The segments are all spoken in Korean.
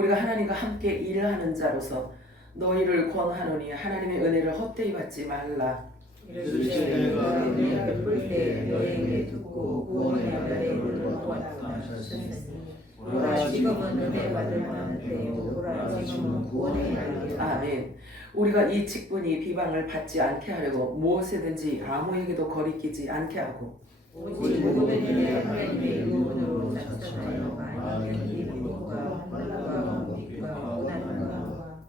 우리가 하나님과 함께 일하는 자로서 너희를 권하노니 하나님의 은혜를 헛되이 받지 말라. 이르시되 내가 베풀 때 너희에게 듣고 구원의 날에 이르렀다 하셨으니 오라 지금은 은혜 받을 만한 때요 오라 지금은 구원의 날이라. 아멘. 우리가 이 직분이 비방을 받지 않게 하려고 무엇이든지 아무에게도 거리끼지 않게 하고 오직 모든 일에 하나님의 이름으로 작성하여 많은 기쁨과 환난과 빛과 고난과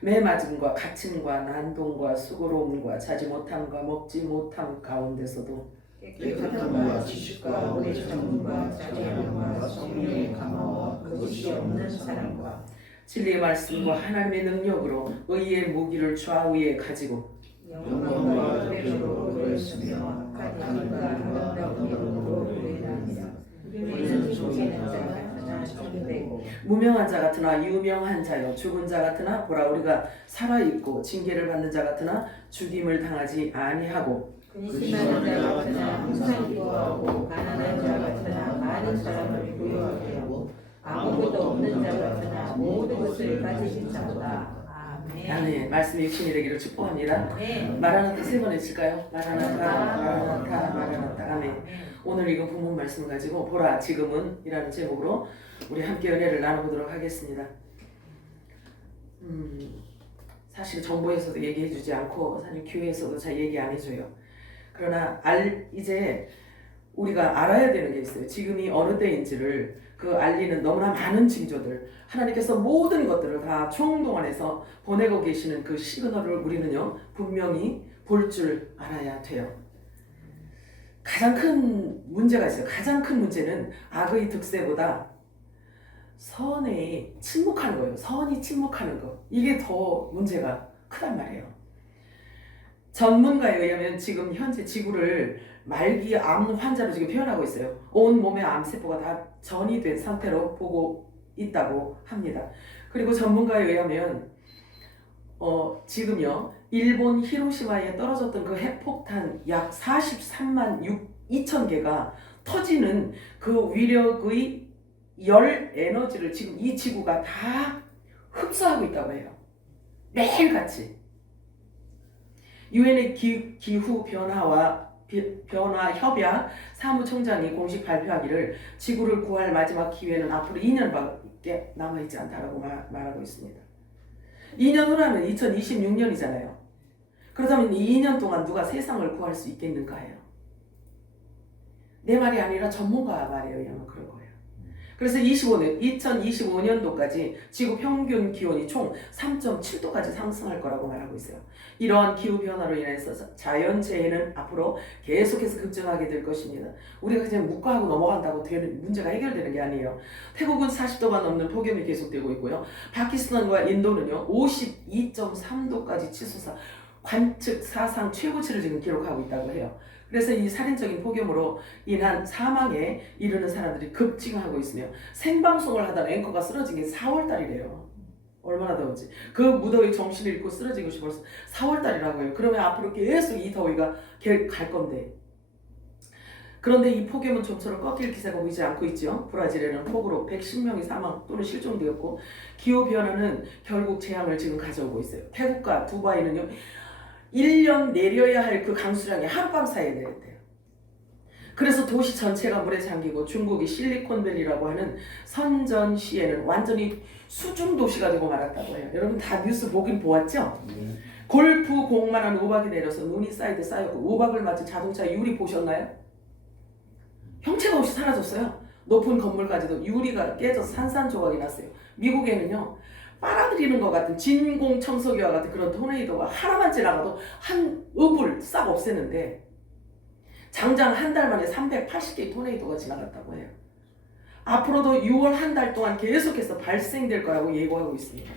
매 맞음과 갇힘과 난동과 수고로움과 자지 못함과 먹지 못함 가운데서도 깨끗함과 지식과 오래 참음과 자비함과 성령의 강화와 거짓이 없는 사랑과 진리의 말씀과 하나님의 능력으로 의의 무기를 좌우에 가지고 영광과 은혜로 그랬으며 가님과 아름다운 영으로 그랬느니라. 우리는 속에는 자 같으나 참되고 무명한 자 같으나 유명한 자여 죽은 자 같으나 보라 우리가 살아있고 징계를 받는 자 같으나 죽임을 당하지 아니하고 근심하는 자 같으나 항상 기도하고 가난한 자 같으나 많은 사람을 부유하게 하고 아무것도 없는 자 같으나 모든 것을 가지신 자보다. 아멘. 아멘. 말씀이 육신이 되기를 축복합니다. 아멘. 마라나타 세 번 해칠까요? 마라나타. 아멘. 오늘 읽은 본문 말씀을 가지고 보라 지금은 이라는 제목으로 우리 함께 은혜를 나눠보도록 하겠습니다. 사실 정부에서도 얘기해 주지 않고 사실 교회에서도 잘 얘기 안 해줘요. 그러나 이제 우리가 알아야 되는 게 있어요. 지금이 어느 때인지를 그 알리는 너무나 많은 징조들, 하나님께서 모든 것들을 다 총동원해서 보내고 계시는 그 시그널을 우리는요 분명히 볼 줄 알아야 돼요. 가장 큰 문제가 있어요. 가장 큰 문제는 악의 득세보다 선이 침묵하는 거예요. 선이 침묵하는 거. 이게 더 문제가 크단 말이에요. 전문가에 의하면 지금 현재 지구를 말기 암 환자로 지금 표현하고 있어요. 온 몸의 암세포가 다 전이 된 상태로 보고 있다고 합니다. 그리고 전문가에 의하면 지금요 일본 히로시마에 떨어졌던 그 핵폭탄 약 43만 2천 개가 터지는 그 위력의 열 에너지를 지금 이 지구가 다 흡수하고 있다고 해요. 매일같이. 유엔의 기후 변화 협약 사무총장이 공식 발표하기를 지구를 구할 마지막 기회는 앞으로 2년밖에 남아있지 않다라고 말하고 있습니다. 2년 후라면 2026년이잖아요. 그렇다면 2년 동안 누가 세상을 구할 수 있겠는가요? 내 말이 아니라 전문가 말에 의하면 그런 거예요. 그래서 2025년도까지 지구 평균 기온이 총 3.7도까지 상승할 거라고 말하고 있어요. 이러한 기후변화로 인해서 자연재해는 앞으로 계속해서 급증하게 될 것입니다. 우리가 그냥 묵과하고 넘어간다고 문제가 해결되는 게 아니에요. 태국은 40도가 넘는 폭염이 계속되고 있고요. 파키스탄과 인도는요 52.3도까지 치솟아 관측 사상 최고치를 지금 기록하고 있다고 해요. 그래서 이 살인적인 폭염으로 인한 사망에 이르는 사람들이 급증하고 있으며 생방송을 하던 앵커가 쓰러진 게 4월달이래요. 얼마나 더운지. 그 무더위 정신을 잃고 쓰러진 것이 벌써 4월달이라고 해요. 그러면 앞으로 계속 이 더위가 갈 건데. 그런데 이 폭염은 좀처럼 꺾일 기세가 보이지 않고 있죠. 브라질에는 폭우로 110명이 사망 또는 실종되었고 기후변화는 결국 재앙을 지금 가져오고 있어요. 태국과 두바이는요. 1년 내려야 할 그 강수량이 하룻밤 사이에 내렸대요. 그래서 도시 전체가 물에 잠기고 중국이 실리콘밸리라고 하는 선전시에는 완전히 수중 도시가 되고 말았다고 해요. 여러분 다 뉴스 보긴 보았죠? 골프 공만한 우박이 내려서 눈이 쌓였고 우박을 맞은 자동차 유리 보셨나요? 형체가 없이 사라졌어요. 높은 건물까지도 유리가 깨져서 산산조각이 났어요. 미국에는요. 빨아들이는 것 같은 진공청소기와 같은 그런 토네이도가 하나만 지나가도 한 읍을 싹 없애는데 장장 한 달 만에 380개의 토네이도가 지나갔다고 해요. 앞으로도 6월 한 달 동안 계속해서 발생될 거라고 예고하고 있습니다.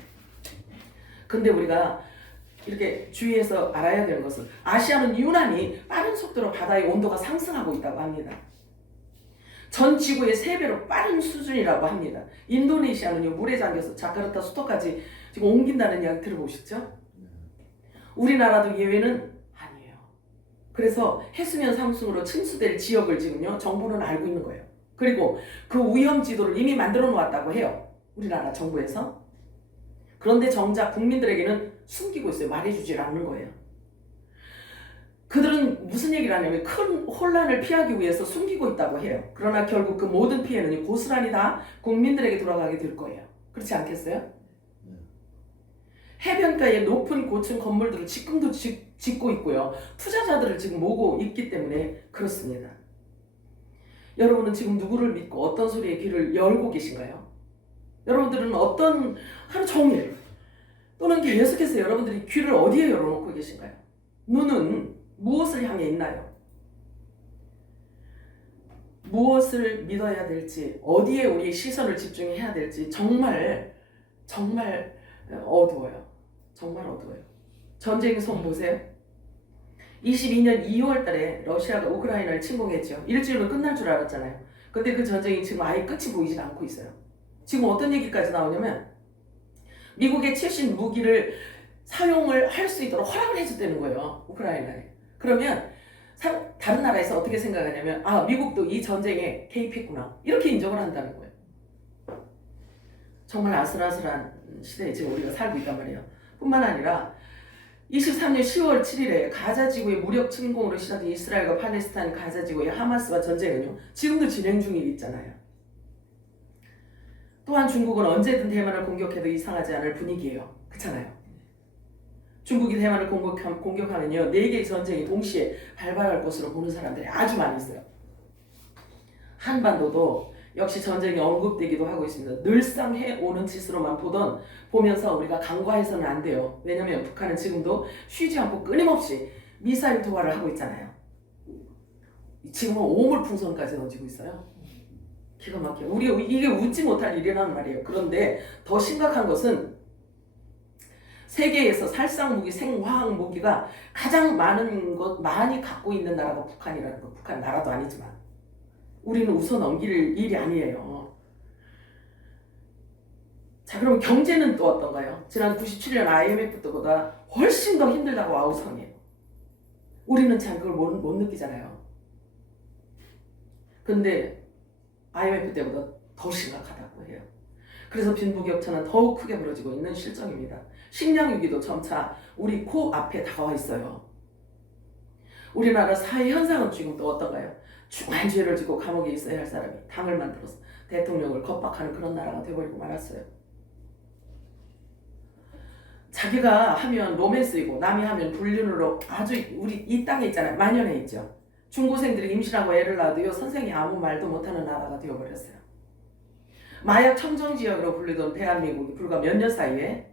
근데 우리가 이렇게 주의해서 알아야 되는 것은 아시아는 유난히 빠른 속도로 바다의 온도가 상승하고 있다고 합니다. 전 지구의 3배로 빠른 수준이라고 합니다. 인도네시아는요 물에 잠겨서 자카르타 수도까지 지금 옮긴다는 이야기 들어보셨죠? 우리나라도 예외는 아니에요. 그래서 해수면 상승으로 침수될 지역을 지금요 정부는 알고 있는 거예요. 그리고 그 위험 지도를 이미 만들어 놓았다고 해요. 우리나라 정부에서. 그런데 정작 국민들에게는 숨기고 있어요. 말해주질 않는 거예요. 그들은 무슨 얘기를 하냐면 큰 혼란을 피하기 위해서 숨기고 있다고 해요. 그러나 결국 그 모든 피해는 고스란히 다 국민들에게 돌아가게 될 거예요. 그렇지 않겠어요? 해변가에 높은 고층 건물들을 지금도 짓고 있고요. 투자자들을 지금 모으고 있기 때문에 그렇습니다. 여러분은 지금 누구를 믿고 어떤 소리에 귀를 열고 계신가요? 여러분들은 어떤 하루 종일 또는 계속해서 여러분들이 귀를 어디에 열어놓고 계신가요? 눈은 무엇을 향해 있나요? 무엇을 믿어야 될지, 어디에 우리의 시선을 집중해야 될지 정말 어두워요. 정말 어두워요. 전쟁의 손 보세요. 22년 2월 달에 러시아가 우크라이나를 침공했죠. 일주일은 끝날 줄 알았잖아요. 근데 그 전쟁이 지금 아예 끝이 보이질 않고 있어요. 지금 어떤 얘기까지 나오냐면 미국의 최신 무기를 사용을 할 수 있도록 허락을 해줬다는 거예요. 우크라이나에. 그러면 다른 나라에서 어떻게 생각하냐면 아, 미국도 이 전쟁에 개입했구나. 이렇게 인정을 한다는 거예요. 정말 아슬아슬한 시대에 지금 우리가 살고 있단 말이에요. 뿐만 아니라 23년 10월 7일에 가자 지구의 무력 침공으로 시작된 이스라엘과 팔레스타인 가자 지구의 하마스와 전쟁은요. 지금도 진행 중에 있잖아요. 또한 중국은 언제든 대만을 공격해도 이상하지 않을 분위기예요. 그렇잖아요. 중국이 대만을 공격하면요. 4개의 전쟁이 동시에 발발할 것으로 보는 사람들이 아주 많이 있어요. 한반도도 역시 전쟁이 언급되기도 하고 있습니다. 늘상 해오는 짓으로만 보면서 우리가 간과해서는 안 돼요. 왜냐하면 북한은 지금도 쉬지 않고 끊임없이 미사일 도하를 하고 있잖아요. 지금은 오물풍선까지 던지고 있어요. 기가 막혀요. 우리 이게 웃지 못할 일이라는 말이에요. 그런데 더 심각한 것은 세계에서 살상 무기, 생화학 무기가 가장 많이 갖고 있는 나라가 북한이라는 거. 북한 나라도 아니지만 우리는 웃어 넘길 일이 아니에요. 자, 그럼 경제는 또 어떤가요? 지난 97년 IMF 때보다 훨씬 더 힘들다고 아우성이에요. 우리는 참 그걸 못 느끼잖아요. 근데 IMF 때보다 더 심각하다고 해요. 그래서 빈부격차는 더욱 크게 벌어지고 있는 실정입니다. 식량 위기도 점차 우리 코앞에 다가와 있어요. 우리나라 사회 현상은 지금 또 어떤가요? 중한 죄를 짓고 감옥에 있어야 할 사람이 당을 만들어서 대통령을 겁박하는 그런 나라가 되어버리고 말았어요. 자기가 하면 로맨스이고 남이 하면 불륜으로 아주 우리 이 땅에 있잖아요. 만연해 있죠. 중고생들이 임신하고 애를 낳아도요. 선생이 아무 말도 못하는 나라가 되어버렸어요. 마약 청정지역으로 불리던 대한민국이 불과 몇 년 사이에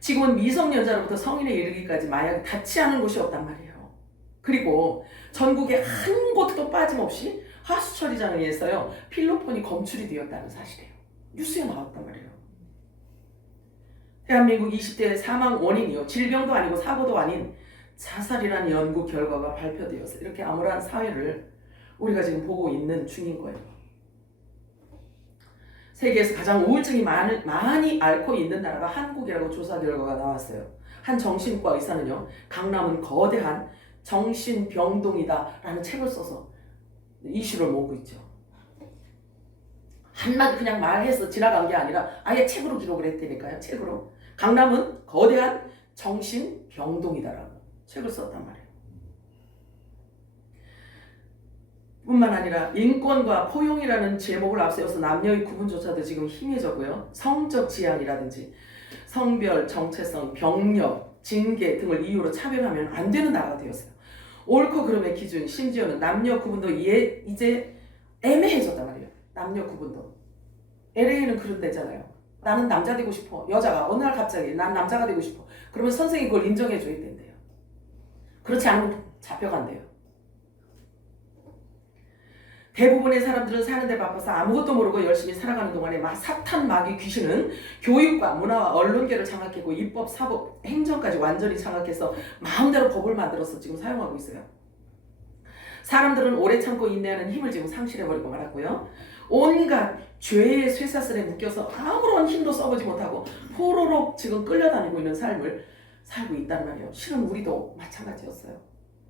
지금은 미성년자로부터 성인에 이르기까지 마약이 닿지 않은 곳이 없단 말이에요. 그리고 전국에 한 곳도 빠짐없이 하수 처리장에 의해서요. 필로폰이 검출이 되었다는 사실이에요. 뉴스에 나왔단 말이에요. 대한민국 20대의 사망 원인이요. 질병도 아니고 사고도 아닌 자살이라는 연구 결과가 발표되어서 이렇게 암울한 사회를 우리가 지금 보고 있는 중인 거예요. 세계에서 가장 우울증이 많이 앓고 있는 나라가 한국이라고 조사 결과가 나왔어요. 한 정신과 의사는요. 강남은 거대한 정신병동이다 라는 책을 써서 이슈를 모으고 있죠. 한마디 그냥 말해서 지나간 게 아니라 아예 책으로 기록을 했다니까요. 책으로. 강남은 거대한 정신병동이다라고 책을 썼단 말이에요. 뿐만 아니라 인권과 포용이라는 제목을 앞세워서 남녀의 구분조차도 지금 희미해졌고요. 성적 지향이라든지 성별, 정체성, 병력, 징계 등을 이유로 차별하면 안 되는 나라가 되었어요. 옳고 그름의 기준, 심지어는 남녀 구분도 이제 애매해졌단 말이에요. 남녀 구분도. LA는 그런 데잖아요. 나는 남자 되고 싶어. 여자가 어느 날 갑자기 난 남자가 되고 싶어. 그러면 선생이 그걸 인정해줘야 된대요. 그렇지 않으면 잡혀간대요. 대부분의 사람들은 사는데 바빠서 아무것도 모르고 열심히 살아가는 동안에 사탄 마귀 귀신은 교육과 문화와 언론계를 장악했고 입법, 사법, 행정까지 완전히 장악해서 마음대로 법을 만들어서 지금 사용하고 있어요. 사람들은 오래 참고 인내하는 힘을 지금 상실해버리고 말았고요. 온갖 죄의 쇠사슬에 묶여서 아무런 힘도 써보지 못하고 포로로 지금 끌려다니고 있는 삶을 살고 있단 말이에요. 실은 우리도 마찬가지였어요.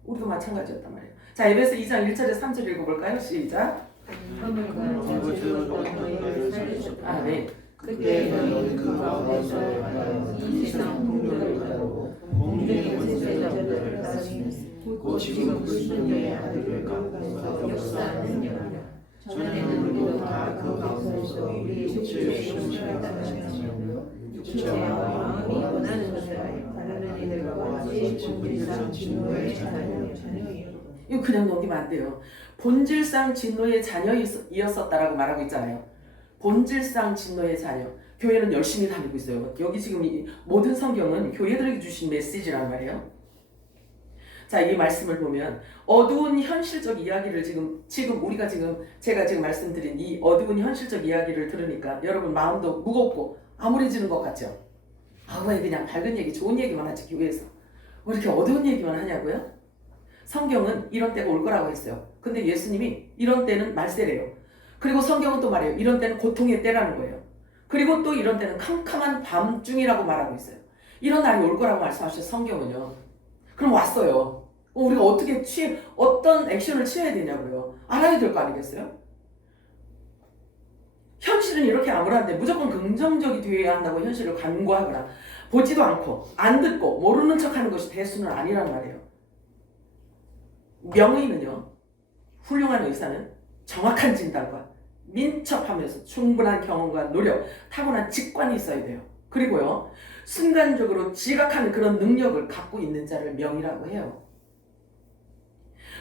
우리도 마찬가지였단 말이에요. 자, 에베소 2장 1절에 3절 읽어볼까요? 시작. 아멘. 그때 너희 그 가운데서 만나는 이 세상 공주를 따르고 공주의 세대자들을 따르니 곧 지금 불순종의 아들을 갖고서 역사하는 영이라. 전에는 우리도 다 그 가운데서 우리 육체의 심심을 따르며 육체와 마음이 원하는 것을 하여 다른 이들과 같이 본질상 진노의 자녀이요. 이거 그냥 넘기면 안 돼요. 본질상 진노의 자녀이었었다라고 말하고 있잖아요. 본질상 진노의 자녀. 교회는 열심히 다니고 있어요. 여기 지금 이 모든 성경은 교회들에게 주신 메시지란 말이에요. 자, 이 말씀을 보면 어두운 현실적 이야기를 제가 지금 말씀드린 이 어두운 현실적 이야기를 들으니까 여러분 마음도 무겁고 암울해지는 것 같죠? 왜 그냥 밝은 얘기, 좋은 얘기만 하지 교회에서. 왜 이렇게 어두운 얘기만 하냐고요? 성경은 이런 때가 올 거라고 했어요. 근데 예수님이 이런 때는 말세래요. 그리고 성경은 또 말해요. 이런 때는 고통의 때라는 거예요. 그리고 또 이런 때는 캄캄한 밤중이라고 말하고 있어요. 이런 날이 올 거라고 말씀하셨어요. 성경은요. 그럼 왔어요. 우리가 어떤 액션을 취해야 되냐고요. 알아야 될 거 아니겠어요? 현실은 이렇게 암울한데 무조건 긍정적이 되어야 한다고 현실을 간과하거나 보지도 않고 안 듣고 모르는 척하는 것이 대수는 아니란 말이에요. 명의는요, 훌륭한 의사는 정확한 진단과 민첩하면서 충분한 경험과 노력, 타고난 직관이 있어야 돼요. 그리고요, 순간적으로 지각하는 그런 능력을 갖고 있는 자를 명의라고 해요.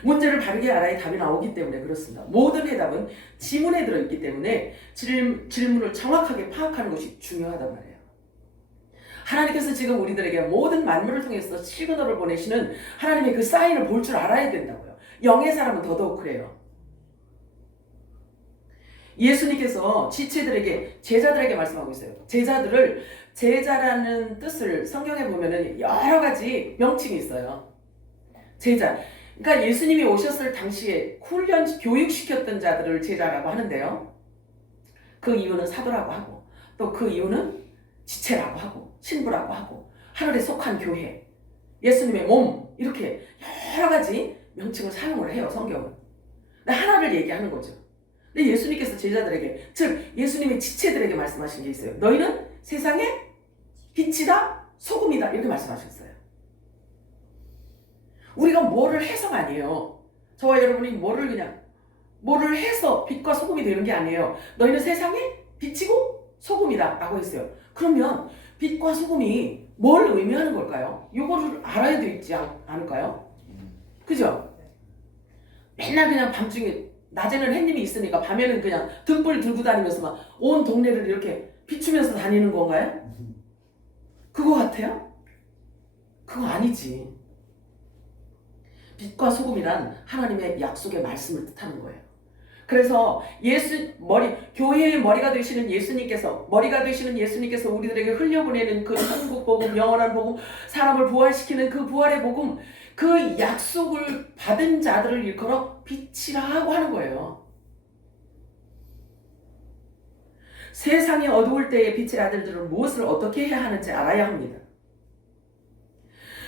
문제를 바르게 알아야 답이 나오기 때문에 그렇습니다. 모든 해답은 지문에 들어있기 때문에 질문을 정확하게 파악하는 것이 중요하단 말이에요. 하나님께서 지금 우리들에게 모든 만물을 통해서 시그널을 보내시는 하나님의 그 사인을 볼 줄 알아야 된다고요. 영의 사람은 더더욱 그래요. 예수님께서 제자들에게 말씀하고 있어요. 제자라는 뜻을 성경에 보면은 여러 가지 명칭이 있어요. 제자. 그러니까 예수님이 오셨을 당시에 교육시켰던 자들을 제자라고 하는데요. 그 이유는 사도라고 하고, 또 그 이유는 지체라고 하고, 신부라고 하고, 하늘에 속한 교회, 예수님의 몸, 이렇게 여러 가지 명칭을 사용을 해요, 성경은. 근데 하나를 얘기하는 거죠. 근데 예수님께서 제자들에게, 즉 예수님의 지체들에게 말씀하신 게 있어요. 너희는 세상의 빛이다, 소금이다, 이렇게 말씀하셨어요. 우리가 뭐를 해서가 아니에요. 저와 여러분이 뭐를 해서 빛과 소금이 되는 게 아니에요. 너희는 세상의 빛이고 소금이다 라고 했어요. 그러면 빛과 소금이 뭘 의미하는 걸까요? 이거를 알아야 되지 않을까요? 그죠? 맨날 그냥 밤중에, 낮에는 햇님이 있으니까 밤에는 그냥 등불 들고 다니면서 막 온 동네를 이렇게 비추면서 다니는 건가요? 그거 같아요? 그거 아니지. 빛과 소금이란 하나님의 약속의 말씀을 뜻하는 거예요. 그래서 교회의 머리가 되시는 예수님께서 우리들에게 흘려보내는 그 천국 복음, 영원한 복음, 사람을 부활시키는 그 부활의 복음, 그 약속을 받은 자들을 일컬어 빛이라고 하는 거예요. 세상이 어두울 때의 빛의 아들들은 무엇을 어떻게 해야 하는지 알아야 합니다.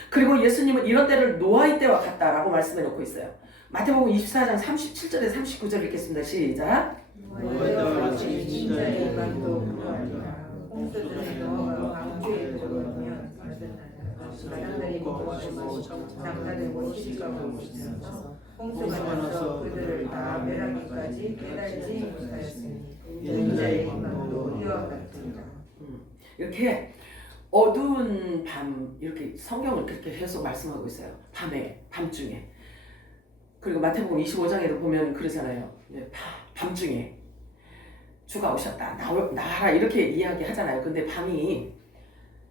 그리고 예수님은 이런 때를 노아의 때와 같다라고 말씀해 놓고 있어요. 마태복음 24장 37절에 39절 읽겠습니다. 시작. 노아의 때와 같이 진짜의 인간도 그러하리라. 홍수전에 노아가 방주에 들어가면 바다들이 먹어주고 장사되고 시집가고 있으면서 홍수가 나서 그들을 다 멸하기까지 깨달지 못하였으니 인자의 인간도 이와 같으리라. 이렇게 어두운 밤, 이렇게 성경을 그렇게 계속 말씀하고 있어요. 밤중에. 그리고 마태복음 25장에도 보면 그러잖아요. 밤중에 주가 오셨다, 나와라, 이렇게 이야기하잖아요. 근데 밤이,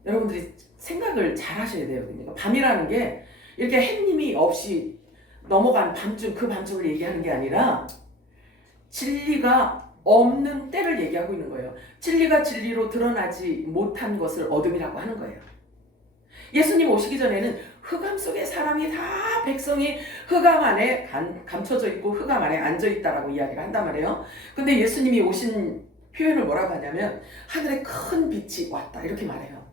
여러분들이 생각을 잘 하셔야 돼요. 그러니까 밤이라는 게 이렇게 햇님이 없이 넘어간 밤중, 그 밤중을 얘기하는 게 아니라 진리가 없는 때를 얘기하고 있는 거예요. 진리가 진리로 드러나지 못한 것을 어둠이라고 하는 거예요. 예수님 오시기 전에는 흑암 속에 사람이 다, 백성이 흑암 안에 감춰져 있고 흑암 안에 앉아 있다라고 이야기를 한단 말이에요. 근데 예수님이 오신 표현을 뭐라고 하냐면 하늘에 큰 빛이 왔다, 이렇게 말해요.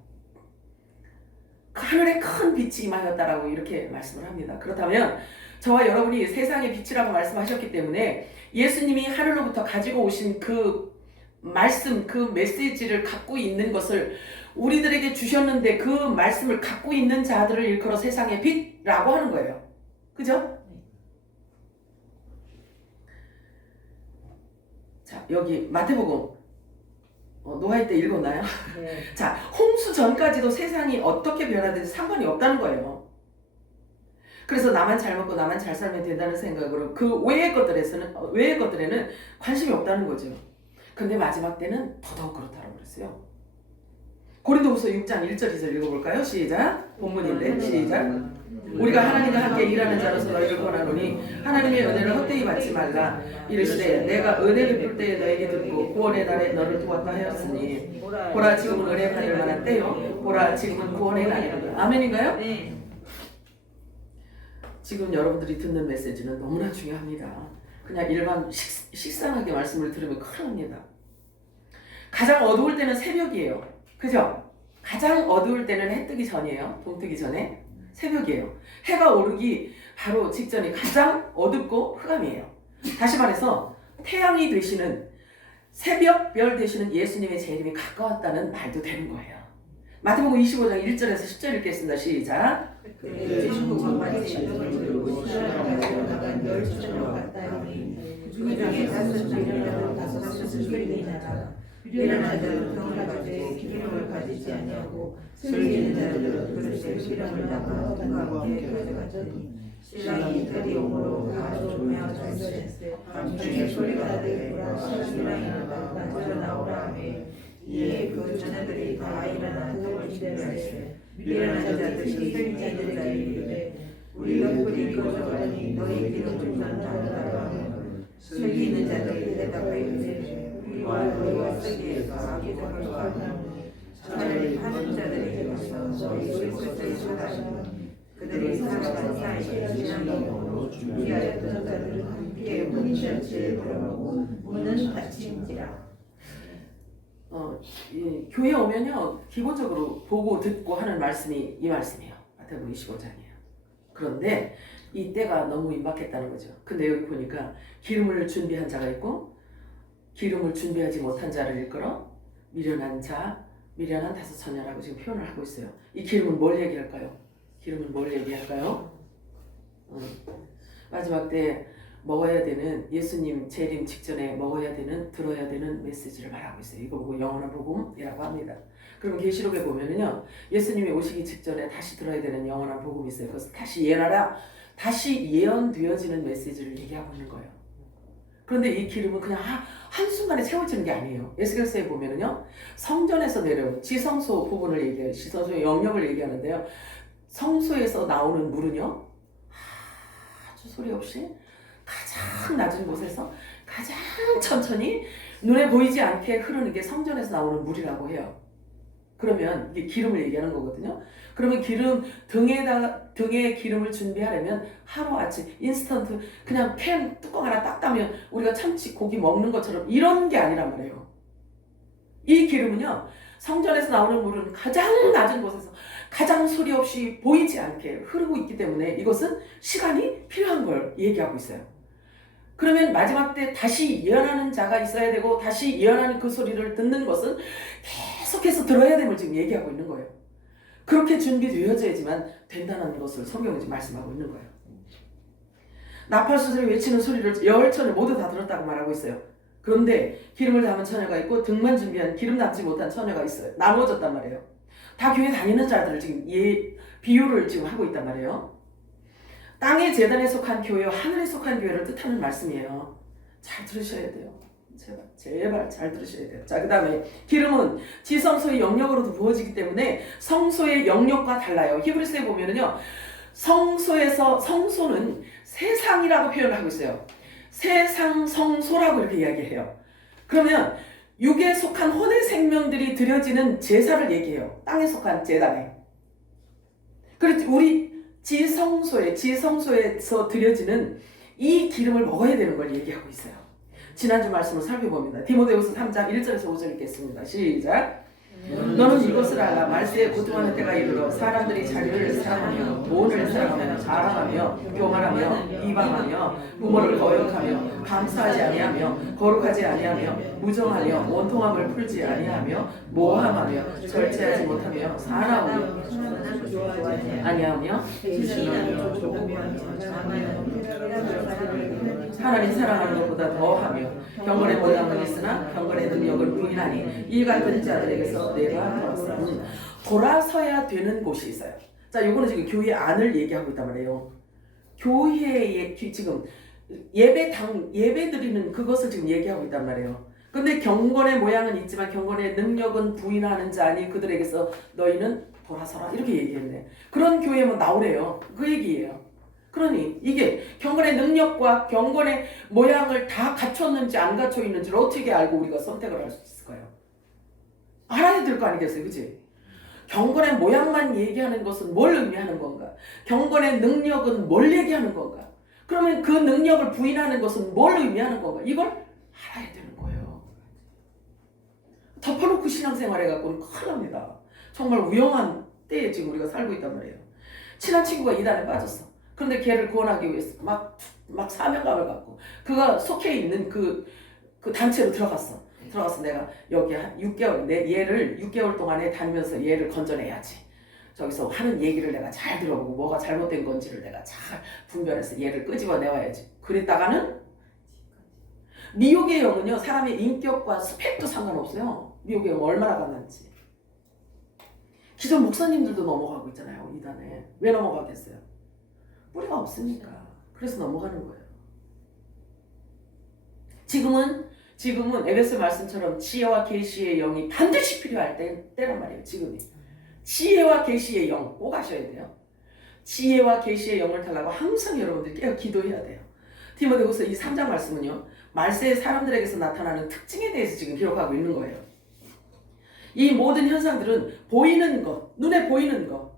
그 하늘에 큰 빛이 임하였다라고 이렇게 말씀을 합니다. 그렇다면 저와 여러분이 세상의 빛이라고 말씀하셨기 때문에 예수님이 하늘로부터 가지고 오신 그 말씀, 그 메시지를 갖고 있는 것을 우리들에게 주셨는데 그 말씀을 갖고 있는 자들을 일컬어 세상의 빛이라고 하는 거예요. 그죠? 자, 여기 마태복음 노아의 때 읽었나요? 네. 자, 홍수 전까지도 세상이 어떻게 변하든지 상관이 없다는 거예요. 그래서 나만 잘 먹고 나만 잘 살면 된다는 생각으로 그 외의 것들에는 관심이 없다는 거죠. 근데 마지막 때는 더더욱 그렇다고 그랬어요. 고린도후서 6장 1절 2절 읽어볼까요? 시작. 본문인데 시작. 우리가 하나님과 함께 일하는 자로서 너희를 권하노니 하나님의 은혜를 헛되이 받지 말라. 이르시되 내가 은혜 베풀 때에 너에게 듣고 구원의 날에 너를 도왔다 하였으니 보라 지금은 은혜 받을 만한 때요 보라 지금은 구원의 날이라. 아멘인가요? 네. 지금 여러분들이 듣는 메시지는 너무나 중요합니다. 그냥 일반 식상하게 말씀을 들으면 큰일 납니다. 가장 어두울 때는 새벽이에요. 그죠? 가장 어두울 때는 해 뜨기 전이에요. 동 뜨기 전에 새벽이에요. 해가 오르기 바로 직전이 가장 어둡고 흑암이에요. 다시 말해서 태양이 되시는 새벽별 되시는 예수님의 재림이 가까웠다는 말도 되는 거예요. 마태복음 25장 1절에서 10절 읽겠습니다. 시작. 그때 정말 지도를 들고 시간을 가지고 나간 10처럼 같다니 그 중에 5 5섯을 끌리나라. 미련한 자들은 병을 가지고 기름을 가지지 아니하고 슬기는 자들은 그릇에 기름을 담아 누가 함께 가져갔더니 신랑이 이틀이 오므로 가지고 조명하셨으되 밤중에 소리가 들리라. 신랑이 먼저 나오라 하매 이에 그 자녀들이 다 일어나 떡을 준비하시되 미련한 자들이 슬기는 자들에게 이르되 우리가 끓이 꺼져가니 너희 기름을 준다하라 하면 슬기는 자들이 대답하여 이르되 우리와 너희와 쓰기에서 악의적을 하나니 차라리 하는 자들에게 가서 너희 그리스도의 사랑이 그들이 살아간 사이에 신앙이 오므로 준비하였던 자들은 함께 문전체에 들어가고 문은 닫힌지라. 교회 오면요 기본적으로 보고 듣고 하는 말씀이 이 말씀이에요. 마태복음 25장이에요. 그런데 이 때가 너무 임박했다는 거죠. 근데 여기 보니까 기름을 준비한 자가 있고 기름을 준비하지 못한 자를 일컬어 미련한 자, 미련한 다섯 처녀라고 지금 표현을 하고 있어요. 이 기름은 뭘 얘기할까요? 기름은 뭘 얘기할까요? 마지막 때 먹어야 되는 예수님 재림 직전에 먹어야 되는 들어야 되는 메시지를 말하고 있어요. 이거 보고 영원한 복음이라고 합니다. 그러면 계시록에 보면은요 예수님이 오시기 직전에 다시 들어야 되는 영원한 복음이 있어요. 그래서 다시 예언하라, 다시 예언되어지는 메시지를 얘기하고 있는 거예요. 그런데 이 기름은 그냥 한순간에 채워지는 게 아니에요. 에스겔서에 보면은요 성전에서 내려온 지성소 부분을 얘기해요. 지성소의 영역을 얘기하는데요. 성소에서 나오는 물은요 아주 소리 없이 가장 낮은 곳에서 가장 천천히 눈에 보이지 않게 흐르는 게 성전에서 나오는 물이라고 해요. 그러면 이게 기름을 얘기하는 거거든요. 그러면 등에 기름을 준비하려면 하루아침 인스턴트 그냥 캔 뚜껑 하나 딱 따면 우리가 참치 고기 먹는 것처럼 이런 게 아니란 말이에요. 이 기름은요 성전에서 나오는 물은 가장 낮은 곳에서 가장 소리 없이 보이지 않게 흐르고 있기 때문에 이것은 시간이 필요한 걸 얘기하고 있어요. 그러면 마지막 때 다시 예언하는 자가 있어야 되고 다시 예언하는 그 소리를 듣는 것은 계속해서 들어야 됨을 지금 얘기하고 있는 거예요. 그렇게 준비되어져야지만 된다는 것을 성경이 지금 말씀하고 있는 거예요. 나팔수들이 외치는 소리를 열처를 모두 다 들었다고 말하고 있어요. 그런데 기름을 담은 처녀가 있고 등만 준비한 기름 담지 못한 처녀가 있어요. 나누어졌단 말이에요. 다 교회 다니는 자들을 지금 비유를 지금 하고 있단 말이에요. 땅의 재단에 속한 교회와 하늘에 속한 교회를 뜻하는 말씀이에요. 잘 들으셔야 돼요. 제발 잘 들으셔야 돼요. 자, 그 다음에 기름은 지성소의 영역으로도 부어지기 때문에 성소의 영역과 달라요. 히브리서에 보면은요 성소는 세상이라고 표현을 하고 있어요. 세상 성소라고 이렇게 이야기해요. 그러면 육에 속한 혼의 생명들이 드려지는 제사를 얘기해요. 땅에 속한 제단에. 그렇지, 우리 지성소에서 드려지는 이 기름을 먹어야 되는 걸 얘기하고 있어요. 지난주 말씀을 살펴봅니다. 디모데후서 3장 1절에서 5절 읽겠습니다. 시작. 너는 이것을 알라. 말세에 고통하는 때가 이르러 사람들이 자기를 사랑하며 돈을 사랑하며 자랑하며 교만하며 비방하며 부모를 거역하며 감사하지 아니하며 거룩하지 아니하며 무정하며 원통함을 풀지 아니하며 모함하며 절제하지 못하며 사나우며 아니하며 하나님 사랑하는 것보다 더하며 경건의 모양은 있으나 경건의 능력을 부인하니 이 같은 자들에게서 내가 돌아서야 되는 곳이 있어요. 자, 요거는 지금 교회 안을 얘기하고 있단 말이에요. 교회에 지금 예배 드리는 그것을 지금 얘기하고 있단 말이에요. 근데 경건의 모양은 있지만 경건의 능력은 부인하는 자니 그들에게서 너희는 돌아서라 이렇게 얘기했네. 그런 교회면 나오래요. 그 얘기예요. 그러니 이게 경건의 능력과 경건의 모양을 다 갖췄는지 안 갖춰 있는지를 어떻게 알고 우리가 선택을 할 수 있을까요? 알아야 될 거 아니겠어요, 그치? 경건의 모양만 얘기하는 것은 뭘 의미하는 건가? 경건의 능력은 뭘 얘기하는 건가? 그러면 그 능력을 부인하는 것은 뭘 의미하는 건가? 이걸 알아야 되는 거예요. 덮어놓고 신앙생활 해갖고는 큰일 납니다. 정말 위험한 때에 지금 우리가 살고 있단 말이에요. 친한 친구가 이단에 빠졌어. 그런데 걔를 구원하기 위해서 막 사명감을 갖고 그가 속해 있는 그 단체로 들어갔어. 내가 여기 한 6개월 얘를 6개월 동안에 다니면서 얘를 건져내야지. 저기서 하는 얘기를 내가 잘 들어보고 뭐가 잘못된 건지를 내가 잘 분별해서 얘를 끄집어내와야지. 그랬다가는 미혹의 영은요, 사람의 인격과 스펙도 상관없어요. 미혹의 영 얼마나 강한지. 기존 목사님들도 넘어가고 있잖아요, 이단에. 왜 넘어가겠어요? 뿌리가 없으니까. 그래서 넘어가는 거예요. 지금은 에베소 말씀처럼 지혜와 계시의 영이 반드시 필요할 때란 말이에요. 지금이. 지혜와 계시의 영 꼭 아셔야 돼요. 지혜와 계시의 영을 달라고 항상 여러분들이 깨어 기도해야 돼요. 디모데후서 이 3장 말씀은요, 말세의 사람들에게서 나타나는 특징에 대해서 지금 기록하고 있는 거예요. 이 모든 현상들은 보이는 것, 눈에 보이는 것,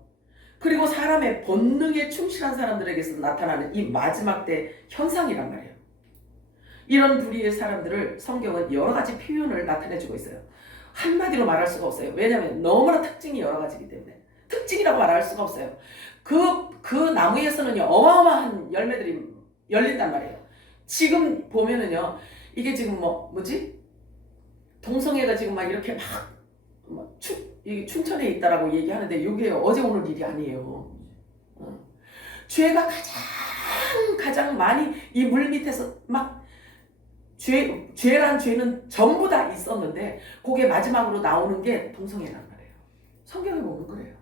그리고 사람의 본능에 충실한 사람들에게서 나타나는 이 마지막 때 현상이란 말이에요. 이런 부류의 사람들을 성경은 여러 가지 표현을 나타내주고 있어요. 한마디로 말할 수가 없어요. 왜냐하면 너무나 특징이 여러 가지이기 때문에. 특징이라고 말할 수가 없어요. 그 나무에서는요, 어마어마한 열매들이 열린단 말이에요. 지금 보면은요, 이게 지금 동성애가 지금 막 이렇게 이게 춘천에 있다라고 얘기하는데 이게 어제 오늘 일이 아니에요. 죄가 가장 많이 이 물 밑에서 막 죄란 죄는 전부 다 있었는데 그게 마지막으로 나오는 게 동성애란 말이에요. 성경에 보면 그래요.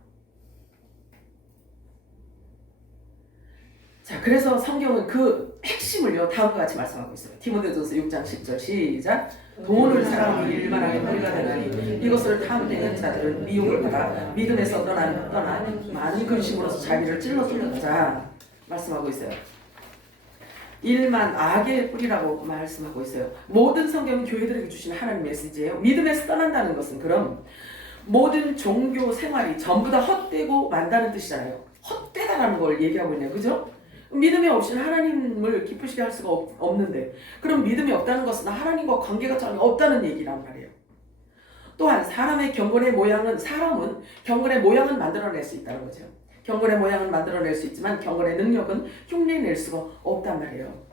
자, 그래서 성경은 그 핵심을요, 다음과 같이 말씀하고 있어요. 디모데전서 6장 10절 시작. 돈을 사랑하고 일만하게 뿌리가 되나니 이것을 탐내는 자들은 미혹을 받아 믿음에서 떠나 많은 근심으로서 자기를 찔러 죽는다 말씀하고 있어요. 일만 악의 뿌리라고 말씀하고 있어요. 모든 성경은 교회들에게 주신 하나님 메시지예요. 믿음에서 떠난다는 것은 그럼 모든 종교 생활이 전부 다 헛되고 만다는 뜻이잖아요. 헛되다라는 걸 얘기하고 있네요. 그죠? 믿음이 없이는 하나님을 기쁘시게 할 수가 없는데, 그럼 믿음이 없다는 것은 하나님과 관계가 전혀 없다는 얘기란 말이에요. 또한 사람은 경건의 모양은 만들어낼 수 있다는 거죠. 경건의 모양은 만들어낼 수 있지만 경건의 능력은 흉내낼 수가 없단 말이에요.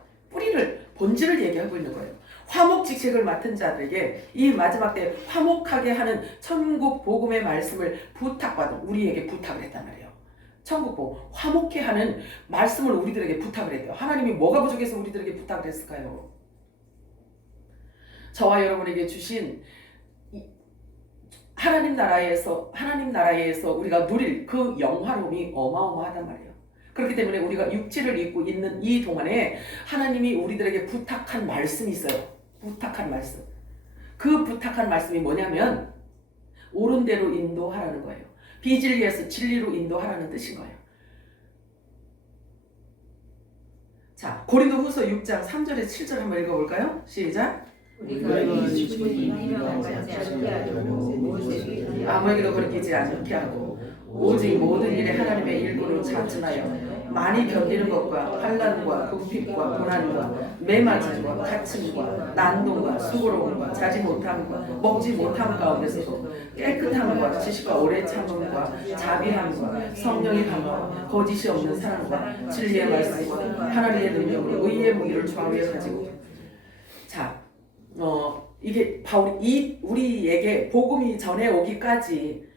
본질을 얘기하고 있는 거예요. 화목직책을 맡은 자들에게 이 마지막 때 화목하게 하는 천국 복음의 말씀을 우리에게 부탁을 했단 말이에요. 천국 복음, 화목해 하는 말씀을 우리들에게 부탁을 했대요. 하나님이 뭐가 부족해서 우리들에게 부탁을 했을까요? 저와 여러분에게 주신 하나님 나라에서 우리가 누릴 그 영화로움이 어마어마하단 말이에요. 그렇기 때문에 우리가 육체를 입고 있는 이 동안에 하나님이 우리들에게 부탁한 말씀이 있어요. 부탁한 말씀. 그 부탁한 말씀이 뭐냐면 옳은 대로 인도하라는 거예요. 비진리에서 진리로 인도하라는 뜻인 거예요. 자, 고린도후서 6장 3절에서 7절 한번 읽어볼까요? 시작. 아무에게도 거리끼지 않게 하고 오직 모든 일에 하나님의 일꾼으로 자천하여 많이 견디는 것과 환난과 궁핍과 고난과 매맞음과 갇힘과 난동과 수고로움과 자지 못함과 먹지 못함 가운데서도 깨끗함과 지식과 오래 참음과 자비함과 성령의 강화와 거짓이 없는 사랑과 진리의 말씀과 하나님의 능력으로 의의 무기를 좌우에 가지고 자, 이게 바울이 우리에게 복음이 전해 오기까지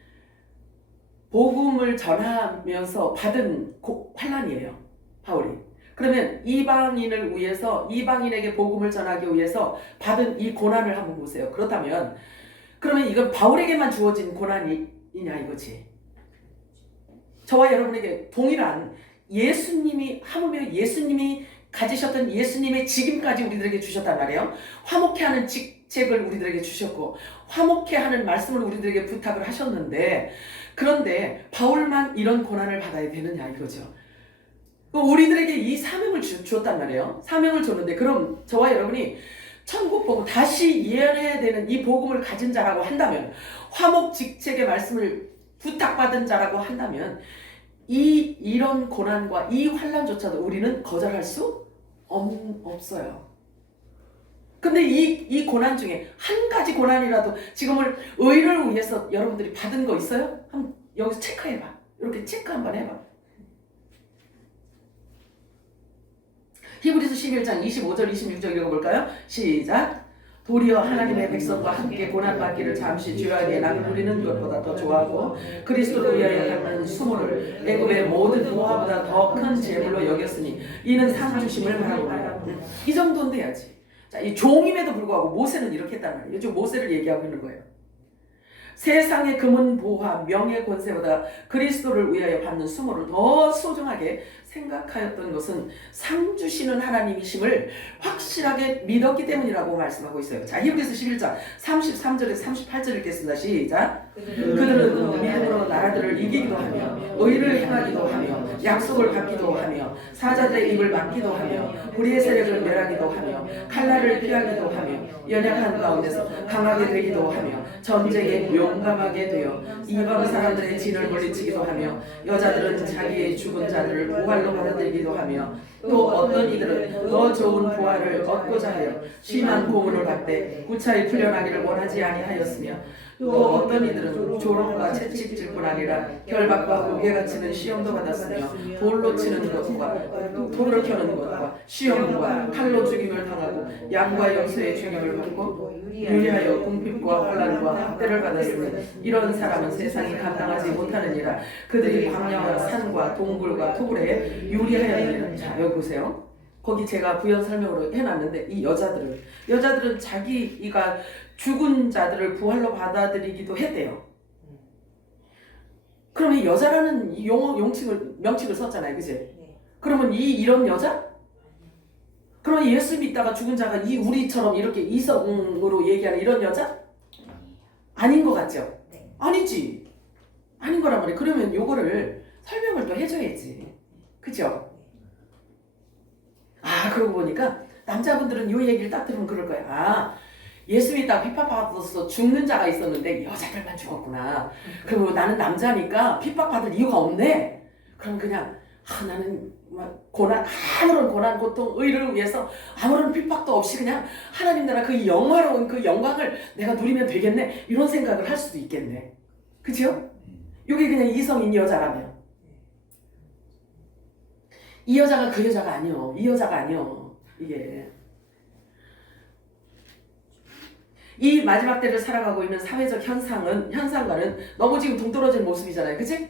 복음을 전하면서 받은 환난이에요. 바울이. 그러면 이방인을 위해서 이방인에게 복음을 전하기 위해서 받은 이 고난을 한번 보세요. 그렇다면 그러면 이건 바울에게만 주어진 고난이냐 이거지. 저와 여러분에게 동일한 예수님이 하물며 예수님이 가지셨던 예수님의 직임까지 우리들에게 주셨단 말이에요. 화목케 하는 직책을 우리들에게 주셨고 화목케 하는 말씀을 우리들에게 부탁을 하셨는데 그런데 바울만 이런 고난을 받아야 되느냐 이거죠. 우리들에게 이 사명을 주었단 말이에요. 사명을 줬는데 그럼 저와 여러분이 천국 복음 다시 예언해야 되는 이 복음을 가진 자라고 한다면 화목 직책의 말씀을 부탁받은 자라고 한다면 이런 고난과 이 환난조차도 우리는 거절할 수 없어요. 근데 이 고난 중에 한 가지 고난이라도 지금을 의를 위해서 여러분들이 받은 거 있어요? 한번 여기서 체크해봐. 이렇게 체크 한번 해봐. 히브리서 11장 25절 26절 읽어볼까요? 시작. 도리어 하나님의 백성과 함께 고난받기를 잠시 주야에게 나누리는 것보다 더 좋아하고 그리스도를 위하여 받는 수모를 애굽의 모든 보화보다 더 큰 재물로 여겼으니 이는 상 주심을 말하고 이 정도는 돼야지. 자, 이 종임에도 불구하고 모세는 이렇게 했단 말이에요. 지금 모세를 얘기하고 있는 거예요. 세상의 금은 보화, 명예 권세보다 그리스도를 위하여 받는 수모를 더 소중하게 생각하였던 것은 상 주시는 하나님이심을 확실하게 믿었기 때문이라고 말씀하고 있어요. 자, 히브리서 11장 33절에서 38절 읽겠습니다. 시작. 그들은 믿음으로 나라들을 이기기도 하며 의를 행하기도 하며 약속을 받기도 하며 사자들의 입을 막기도 하며 불의의 세력을 멸하기도 하며 칼날을 피하기도 하며 연약한 가운데서 강하게 되기도 하며 전쟁에 용감하게 되어 이방 사람들의 진을 물리치기도 하며 여자들은 자기의 죽은 자들을 부활로 받아들이기도 하며 또 어떤 이들은 더 좋은 부활을 얻고자 하여 심한 고문을 받되 구차히 풀려나기를 원하지 아니하였으며 또 어떤 이들은 조롱과 채찍질 뿐 아니라 결박과 무게가 치는 시험도 받았으며 돌로 치는 것과 돌을 켜는 것과 시험과 칼로 죽임을 당하고 양과 염소의 죽임을 받고 유리하여 궁핍과 혼란과 학대를 받았으니 이런 사람은 세상이 감당하지 못하느니라. 그들이 광야와 산과 동굴과 토굴에 유리하였느니라. 자, 여기 보세요. 거기 제가 부연 설명으로 해놨는데 이 여자들은 자기가 죽은 자들을 부활로 받아들이기도 했대요. 그러면 이 여자라는 명칭을 썼잖아요, 그지? 그러면 이런 여자? 그러면 예수 믿다가 죽은 자가 우리처럼 이렇게 이성으로 얘기하는 이런 여자? 아닌 것 같죠? 아니지. 아닌 거란 말이에요. 그러면 요거를 설명을 또 해줘야지. 그죠? 그러고 보니까 남자분들은 요 얘기를 딱 들으면 그럴 거야. 예수 믿다가 핍박받아서 죽는 자가 있었는데 여자들만 죽었구나. 그리고 나는 남자니까 핍박받을 이유가 없네. 그럼 그냥 나는 아무런 고난, 고통, 의를 위해서 아무런 핍박도 없이 그냥 하나님 나라 그 영화로운 그 영광을 내가 누리면 되겠네. 이런 생각을 할 수도 있겠네. 그죠? 이게 그냥 이성인 여자라면. 이 여자가 그 여자가 아니요. 이 여자가 아니요. 이게. 이 마지막 때를 살아가고 있는 사회적 현상과는 너무 지금 동떨어진 모습이잖아요. 그치?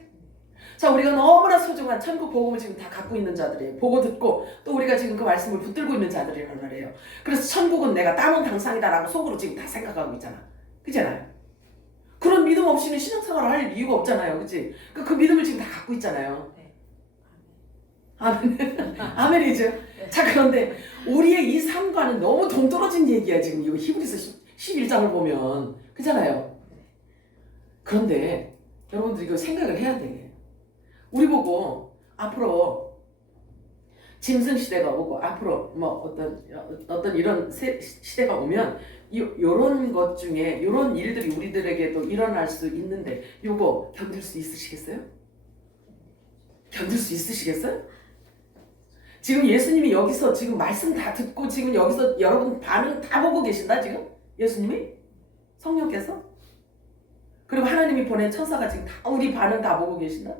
자, 우리가 너무나 소중한 천국 복음을 지금 다 갖고 있는 자들이에요. 보고 듣고 또 우리가 지금 그 말씀을 붙들고 있는 자들이란 말이에요. 그래서 천국은 내가 따놓은 당상이다라고 속으로 지금 다 생각하고 있잖아. 그잖아요. 그런 믿음 없이는 신앙생활을 할 이유가 없잖아요. 그치? 그 믿음을 지금 다 갖고 있잖아요. 아멘. 아멘이죠. 자, 그런데 우리의 이 삶과는 너무 동떨어진 얘기야. 지금 이거 히브리서 11장을 보면. 그잖아요. 그런데 여러분들 이거 생각을 해야 돼. 우리 보고 앞으로 짐승 시대가 오고 앞으로 어떤 이런 시대가 오면 요런 것 중에 요런 일들이 우리들에게도 일어날 수 있는데 요거 견딜 수 있으시겠어요? 견딜 수 있으시겠어요? 지금 예수님이 여기서 지금 말씀 다 듣고 지금 여기서 여러분 반응 다 보고 계신다 지금? 예수님이? 성령께서? 그리고 하나님이 보낸 천사가 지금 다 우리 반응 다 보고 계신다?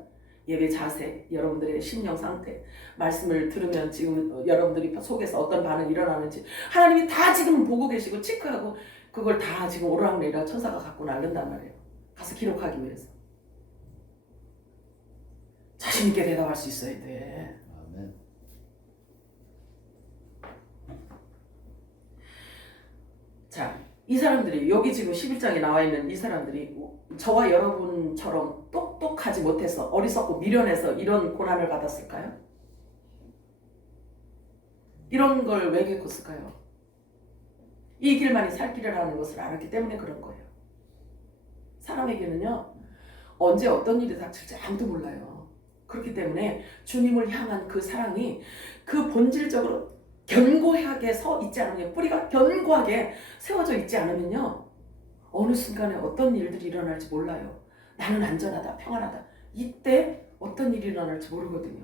예배 자세, 여러분들의 심령 상태, 말씀을 들으면 지금 여러분들이 속에서 어떤 반응이 일어나는지 하나님이 다 지금 보고 계시고 체크하고 그걸 다 지금 오르락내리락 천사가 갖고 나른단 말이에요. 가서 기록하기 위해서. 자신 있게 대답할 수 있어야 돼. 아멘. 자, 이 사람들이 여기 지금 11장에 나와 있는 이 사람들이 저와 여러분처럼 똑똑하지 못해서 어리석고 미련해서 이런 고난을 받았을까요? 이런 걸 왜 겪었을까요? 이 길만이 살 길이라는 것을 알았기 때문에 그런 거예요. 사람에게는요, 언제 어떤 일이 닥칠지 아무도 몰라요. 그렇기 때문에 주님을 향한 그 사랑이 그 본질적으로 견고하게 서 있지 않으면, 뿌리가 견고하게 세워져 있지 않으면요, 어느 순간에 어떤 일들이 일어날지 몰라요. 나는 안전하다, 평안하다. 이때 어떤 일이 일어날지 모르거든요.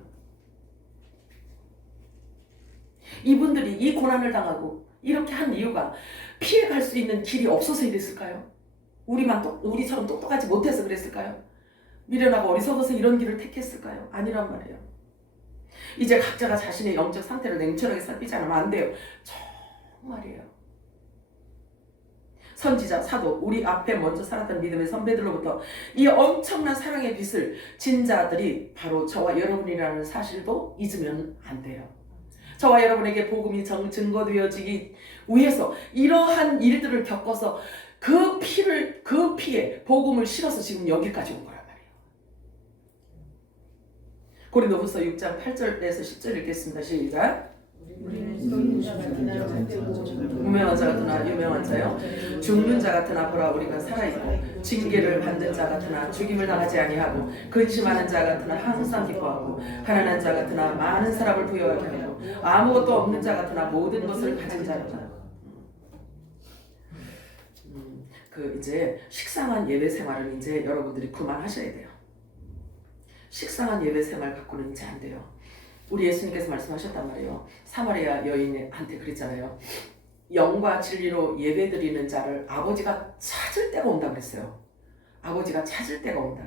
이분들이 이 고난을 당하고 이렇게 한 이유가 피해갈 수 있는 길이 없어서 이랬을까요? 우리처럼 똑똑하지 못해서 그랬을까요? 미련하고 어리석어서 이런 길을 택했을까요? 아니란 말이에요. 이제 각자가 자신의 영적 상태를 냉철하게 살피지 않으면 안 돼요. 정말이에요. 선지자, 사도, 우리 앞에 먼저 살았던 믿음의 선배들로부터 이 엄청난 사랑의 빛을 진 자들이 바로 저와 여러분이라는 사실도 잊으면 안 돼요. 저와 여러분에게 복음이 증거되어지기 위해서 이러한 일들을 겪어서 그 피에 복음을 실어서 지금 여기까지 온 거란 말이에요. 고린도후서 6장 8절에서 10절 읽겠습니다. 시작. 우리는 쏠린 자 같으나 무명한 자 같으나 유명한 자요, 죽는 자 같으나 보라 우리가 살아있고 징계를 받는 자 같으나 죽임을 당하지 아니하고 근심하는 자 같으나 항상 기뻐하고 가난한 자 같으나 많은 사람을 부여하게 하고 아무것도 없는 자 같으나 모든 것을 가진 자로다. 이제 식상한 예배 생활은 이제 여러분들이 그만하셔야 돼요. 식상한 예배 생활 갖고는 이제 안 돼요. 우리 예수님께서 말씀하셨단 말이에요. 사마리아 여인한테 그랬잖아요. 영과 진리로 예배드리는 자를 아버지가 찾을 때가 온다 그랬어요. 아버지가 찾을 때가 온다.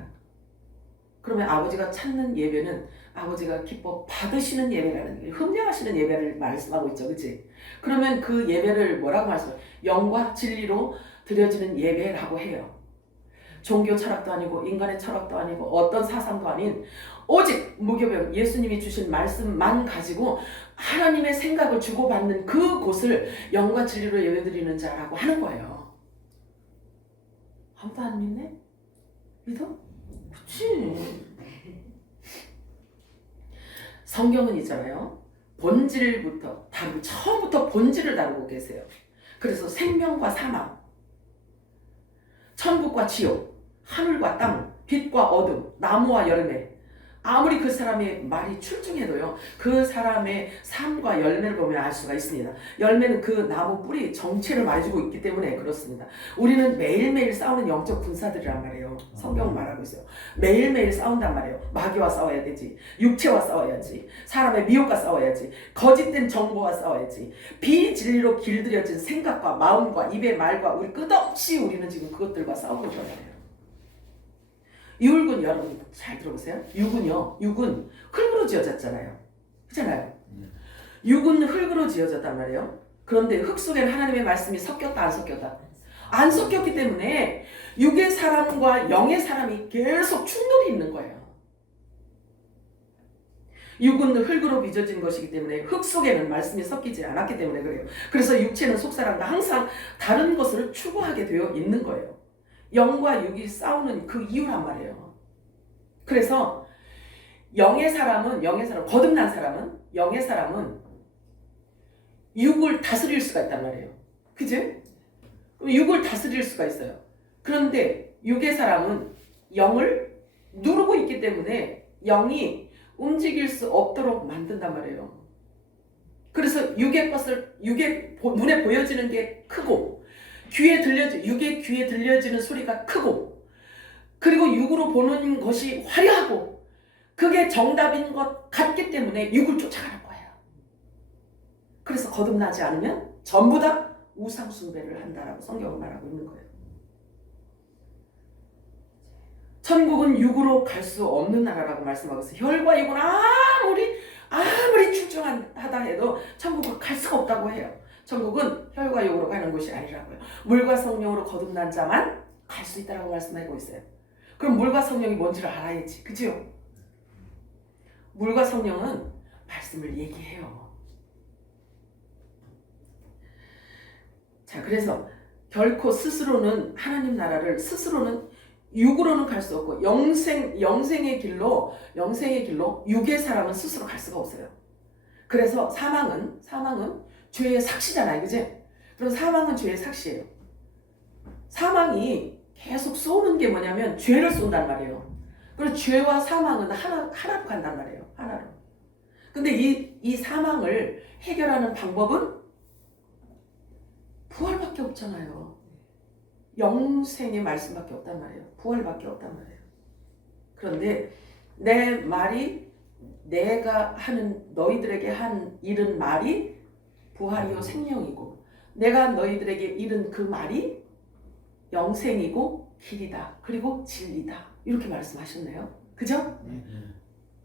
그러면 아버지가 찾는 예배는 아버지가 기뻐 받으시는 예배라는, 흠령하시는 예배를 말씀하고 있죠. 그치? 그러면 그 예배를 뭐라고 말씀해요? 영과 진리로 드려지는 예배라고 해요. 종교 철학도 아니고 인간의 철학도 아니고 어떤 사상도 아닌 오직 무교병 예수님이 주신 말씀만 가지고 하나님의 생각을 주고받는 그곳을 영과 진리로 예배드리는 자라고 하는 거예요. 아무도 안 믿네? 믿어? 그치. 성경은 있잖아요. 본질부터 처음부터 본질을 다루고 계세요. 그래서 생명과 사망, 천국과 지옥, 하늘과 땅, 빛과 어둠, 나무와 열매, 아무리 그 사람의 말이 출중해도요, 그 사람의 삶과 열매를 보면 알 수가 있습니다. 열매는 그 나무 뿌리 정체를 말해주고 있기 때문에 그렇습니다. 우리는 매일매일 싸우는 영적 군사들이란 말이에요. 성경은 말하고 있어요. 매일매일 싸운단 말이에요. 마귀와 싸워야 되지, 육체와 싸워야지, 사람의 미혹과 싸워야지, 거짓된 정보와 싸워야지, 비진리로 길들여진 생각과 마음과 입의 말과 우리 끝없이 우리는 지금 그것들과 싸우고 있단 말이에요. 육은 여러분 잘 들어보세요. 육은 흙으로 지어졌잖아요. 그렇잖아요. 육은 흙으로 지어졌단 말이에요. 그런데 흙 속에는 하나님의 말씀이 섞였다 안 섞였다? 안 섞였기 때문에 육의 사람과 영의 사람이 계속 충돌이 있는 거예요. 육은 흙으로 빚어진 것이기 때문에 흙 속에는 말씀이 섞이지 않았기 때문에 그래요. 그래서 육체는 속사람과 항상 다른 것을 추구하게 되어 있는 거예요. 영과 육이 싸우는 그 이유란 말이에요. 그래서 영의 사람, 거듭난 사람은, 영의 사람은 육을 다스릴 수가 있단 말이에요. 그치? 육을 다스릴 수가 있어요. 그런데 육의 사람은 영을 누르고 있기 때문에 영이 움직일 수 없도록 만든단 말이에요. 그래서 육의 눈에 보여지는 게 크고, 육의 귀에 들려지는 소리가 크고, 그리고 육으로 보는 것이 화려하고, 그게 정답인 것 같기 때문에 육을 쫓아가는 거예요. 그래서 거듭나지 않으면 전부 다 우상 숭배를 한다라고 성경은 말하고 있는 거예요. 천국은 육으로 갈 수 없는 나라라고 말씀하고 있어요. 혈과 육은 아무리 출중하다 해도 천국을 갈 수가 없다고 해요. 천국은 혈과 육으로 가는 곳이 아니라고요. 물과 성령으로 거듭난 자만 갈 수 있다라고 말씀하고 있어요. 그럼 물과 성령이 뭔지를 알아야지, 그죠? 물과 성령은 말씀을 얘기해요. 자, 그래서 결코 스스로는 하나님 나라를 스스로는 육으로는 갈 수 없고 영생의 길로 육의 사람은 스스로 갈 수가 없어요. 그래서 사망은 죄의 삭시잖아요, 그지? 그럼 사망은 죄의 삭시예요. 사망이 계속 쏘는 게 뭐냐면 죄를 쏜단 말이에요. 그래서 죄와 사망은 하나로 간단 말이에요. 하나로. 근데 이 사망을 해결하는 방법은 부활밖에 없잖아요. 영생의 말씀밖에 없단 말이에요. 부활밖에 없단 말이에요. 그런데 내 말이 내가 하는 너희들에게 한 이른 말이 부활이요 생명이고 내가 너희들에게 이른 그 말이 영생이고 길이다. 그리고 진리다. 이렇게 말씀하셨네요. 그죠?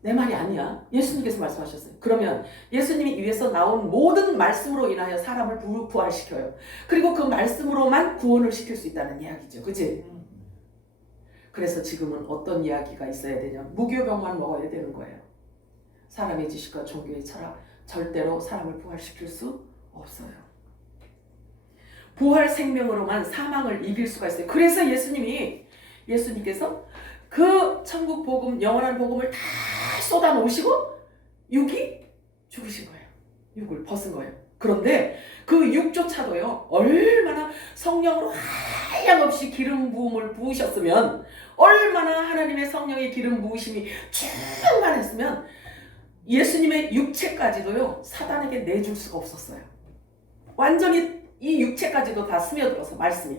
내 말이 아니야. 예수님께서 말씀하셨어요. 그러면 예수님이 위에서 나온 모든 말씀으로 인하여 사람을 부활시켜요. 그리고 그 말씀으로만 구원을 시킬 수 있다는 이야기죠. 그치? 그래서 지금은 어떤 이야기가 있어야 되냐? 무교병만 먹어야 되는 거예요. 사람의 지식과 종교의 철학 절대로 사람을 부활시킬 수 없어요. 부활 생명으로만 사망을 이길 수가 있어요. 그래서 예수님께서 그 천국 복음, 영원한 복음을 다 쏟아 놓으시고 육이 죽으신 거예요. 육을 벗은 거예요. 그런데 그 육조차도요, 얼마나 성령으로 한량없이 기름 부음을 부으셨으면, 얼마나 하나님의 성령의 기름 부으심이 충만했으면 예수님의 육체까지도요 사단에게 내줄 수가 없었어요. 완전히 이 육체까지도 다 스며들어서 말씀이.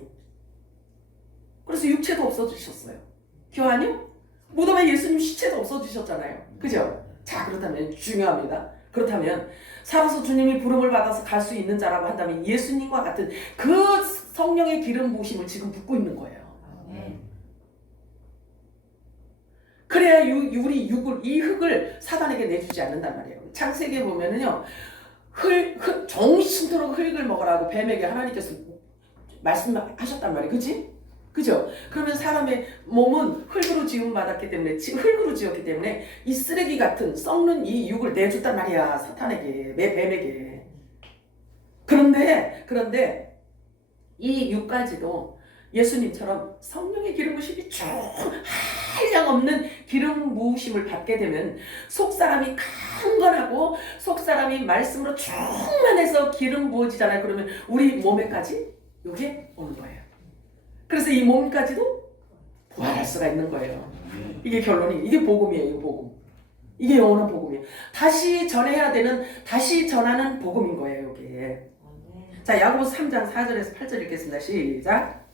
그래서 육체도 없어지셨어요. 교환이요? 무덤에 예수님 시체도 없어지셨잖아요. 그죠? 자, 그렇다면 중요합니다. 그렇다면 살아서 주님이 부름을 받아서 갈 수 있는 자라고 한다면 예수님과 같은 그 성령의 기름 부으심을 지금 붓고 있는 거예요. 그래야 우리 육을, 이 흙을 사단에게 내주지 않는단 말이에요. 창세기에 보면은요, 정신토록 흙을 먹으라고 뱀에게 하나님께서 말씀하셨단 말이에요. 그치? 그죠? 그러면 사람의 몸은 흙으로 지음받았기 때문에, 흙으로 지었기 때문에 이 쓰레기 같은 썩는 이 육을 내줬단 말이야. 사탄에게, 뱀에게. 그런데 이 육까지도 예수님처럼 성령의 기름 부으심이 쭉 한량없는 기름 부으심을 받게 되면 속사람이 강건하고 속사람이 말씀으로 충만해서 기름 부어지잖아요. 그러면 우리 몸에까지 이게 오는 거예요. 그래서 이 몸까지도 부활할 수가 있는 거예요. 이게 결론이, 이게 복음이에요. 이게 복음. 이게 영원한 복음이에요. 다시 전하는 복음인 거예요. 이게. 자, 야고보서 3장 4절에서 8절 읽겠습니다. 시작.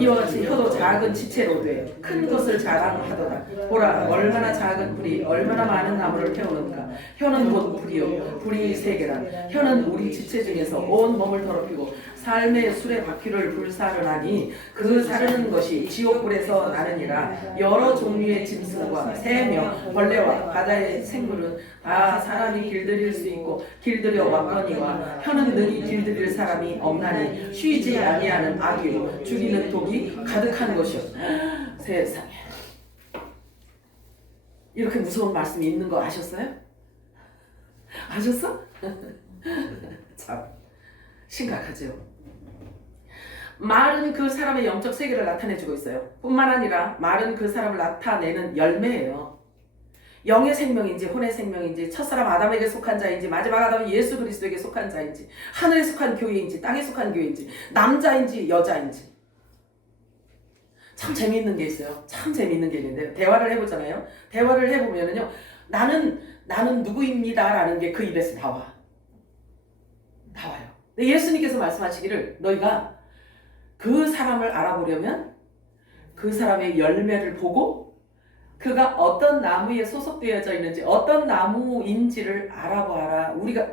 이와 같이 혀도 작은 지체로 돼 큰 것을 자랑하도다. 보라, 얼마나 작은 불이 얼마나 많은 나무를 태우는가. 혀는 곧 불이요, 불이 세계라. 혀는 우리 지체 중에서 온 몸을 더럽히고 삶의 술의 바퀴를 불사르나니 그 사르는 것이 지옥불에서 나느니라. 여러 종류의 짐승과 새며 벌레와 바다의 생물은 다 사람이 길들일 수 있고 길들여 왔거니와 혀는 능히 길들일 사람이 없나니 쉬지 아니하는 악이요 죽이는 독이 가득한 것이요. 세상에, 이렇게 무서운 말씀이 있는 거 아셨어요? 아셨어? 참 심각하죠. 말은 그 사람의 영적 세계를 나타내주고 있어요. 뿐만 아니라 말은 그 사람을 나타내는 열매예요. 영의 생명인지 혼의 생명인지 첫사람 아담에게 속한 자인지 마지막 아담 예수 그리스도에게 속한 자인지 하늘에 속한 교회인지 땅에 속한 교회인지 남자인지 여자인지. 참 재미있는 게 있어요. 참 재미있는 게 있는데요. 대화를 해보잖아요. 대화를 해보면은요, 나는 누구입니다 라는 게 그 입에서 나와요. 근데 예수님께서 말씀하시기를 너희가 그 사람을 알아보려면 그 사람의 열매를 보고 그가 어떤 나무에 소속되어져 있는지 어떤 나무인지를 알아봐라. 우리가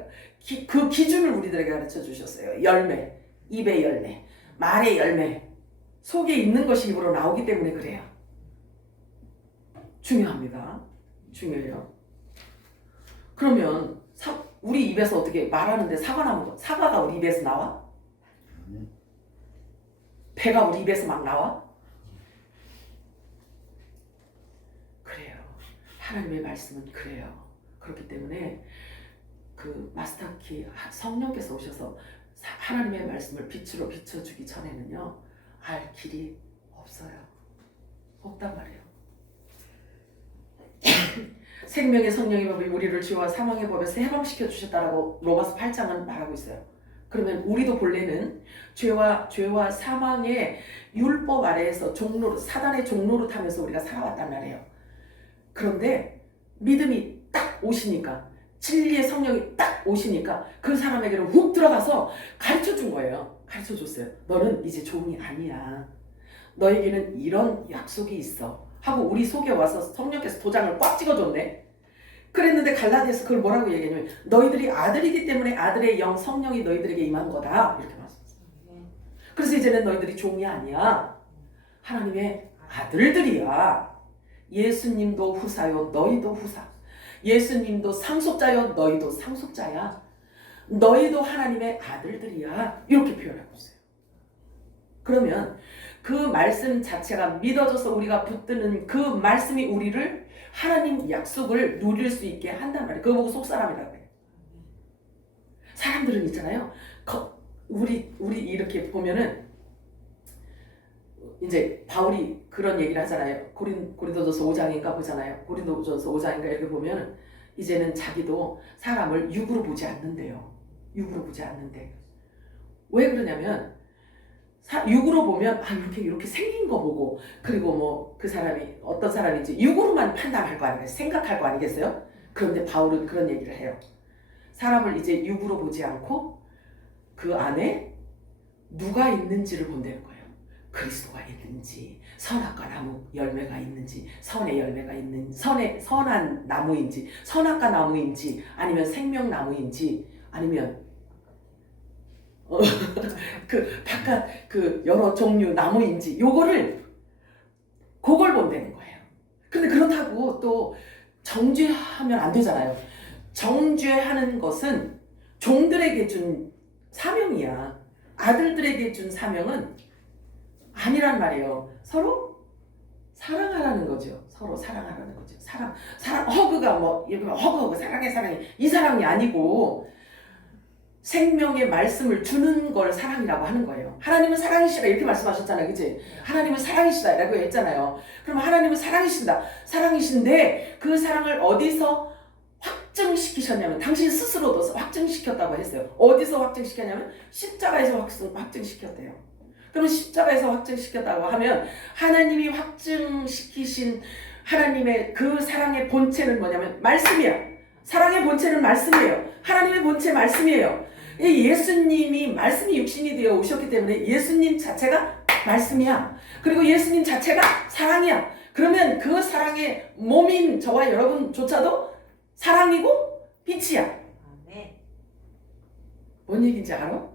그 기준을 우리들에게 가르쳐 주셨어요. 열매, 입의 열매, 말의 열매, 속에 있는 것이 입으로 나오기 때문에 그래요. 중요합니다. 중요해요. 그러면 우리 입에서 어떻게 말하는데 사과가 우리 입에서 나와? 배가 우리 입에서 막 나와? 그래요. 하나님의 말씀은 그래요. 그렇기 때문에 그 마스터키 성령께서 오셔서 하나님의 말씀을 빛으로 비춰주기 전에는요, 알 길이 없어요. 없단 말이에요. 생명의 성령의 법이 우리를 죄와 사망의 법에서 해방시켜 주셨다라고 로마서 8장은 말하고 있어요. 그러면 우리도 본래는 죄와 사망의 율법 아래에서 사단의 종로로 타면서 우리가 살아왔단 말이에요. 그런데 믿음이 딱 오시니까, 진리의 성령이 딱 오시니까 그 사람에게는 훅 들어가서 가르쳐 준 거예요. 가르쳐 줬어요. 너는 이제 종이 아니야. 너에게는 이런 약속이 있어. 하고 우리 속에 와서 성령께서 도장을 꽉 찍어줬네. 그랬는데 갈라디아서 그걸 뭐라고 얘기했냐면 너희들이 아들이기 때문에 아들의 영 성령이 너희들에게 임한 거다. 이렇게 말씀했어요. 그래서 이제는 너희들이 종이 아니야. 하나님의 아들들이야. 예수님도 후사요. 너희도 후사. 예수님도 상속자요. 너희도 상속자야. 너희도 하나님의 아들들이야. 이렇게 표현하고 있어요. 그러면 그 말씀 자체가 믿어져서 우리가 붙드는 그 말씀이 우리를 하나님 약속을 누릴 수 있게 한단 말이에요. 그거 보고 속사람이라고 해요. 사람들은 있잖아요. 우리 이렇게 보면은 이제 바울이 그런 얘기를 하잖아요. 고린도전서 5장인가 보잖아요. 고린도전서 5장인가 이렇게 보면은 이제는 자기도 사람을 육으로 보지 않는데요. 육으로 보지 않는데. 왜 그러냐면 육으로 보면 이렇게 생긴 거 보고 그리고 뭐 그 사람이 어떤 사람인지 육으로만 판단할 거 아니겠어요? 생각할 거 아니겠어요? 그런데 바울은 그런 얘기를 해요. 사람을 이제 육으로 보지 않고 그 안에 누가 있는지를 본다는 거예요. 그리스도가 있는지, 선악과 나무 열매가 있는지, 선의 열매가 있는 선한 나무인지, 선악과 나무인지, 아니면 생명나무인지, 아니면 그 바깥 그 여러 종류 나무인지 그걸 본다는 거예요. 근데 그렇다고 또 정죄하면 안 되잖아요. 정죄하는 것은 종들에게 준 사명이야. 아들들에게 준 사명은 아니란 말이에요. 서로 사랑하라는 거죠. 서로 사랑하라는 거죠. 사랑 허그가 허그 사랑해 이 사랑이 아니고 생명의 말씀을 주는 걸 사랑이라고 하는 거예요. 하나님은 사랑이시라 이렇게 말씀하셨잖아요. 그치? 하나님은 사랑이시다 라고 했잖아요. 그럼 하나님은 사랑이신데 그 사랑을 어디서 확증시키셨냐면 당신 스스로도 확증시켰다고 했어요. 어디서 확증시켰냐면 십자가에서 확증시켰대요. 그럼 십자가에서 확증시켰다고 하면 하나님이 확증시키신 하나님의 그 사랑의 본체는 뭐냐면 말씀이야. 사랑의 본체는 말씀이에요. 하나님의 본체 말씀이에요. 예수님이 말씀이 육신이 되어 오셨기 때문에 예수님 자체가 말씀이야. 그리고 예수님 자체가 사랑이야. 그러면 그 사랑의 몸인 저와 여러분조차도 사랑이고 빛이야. 뭔 얘기인지 알아?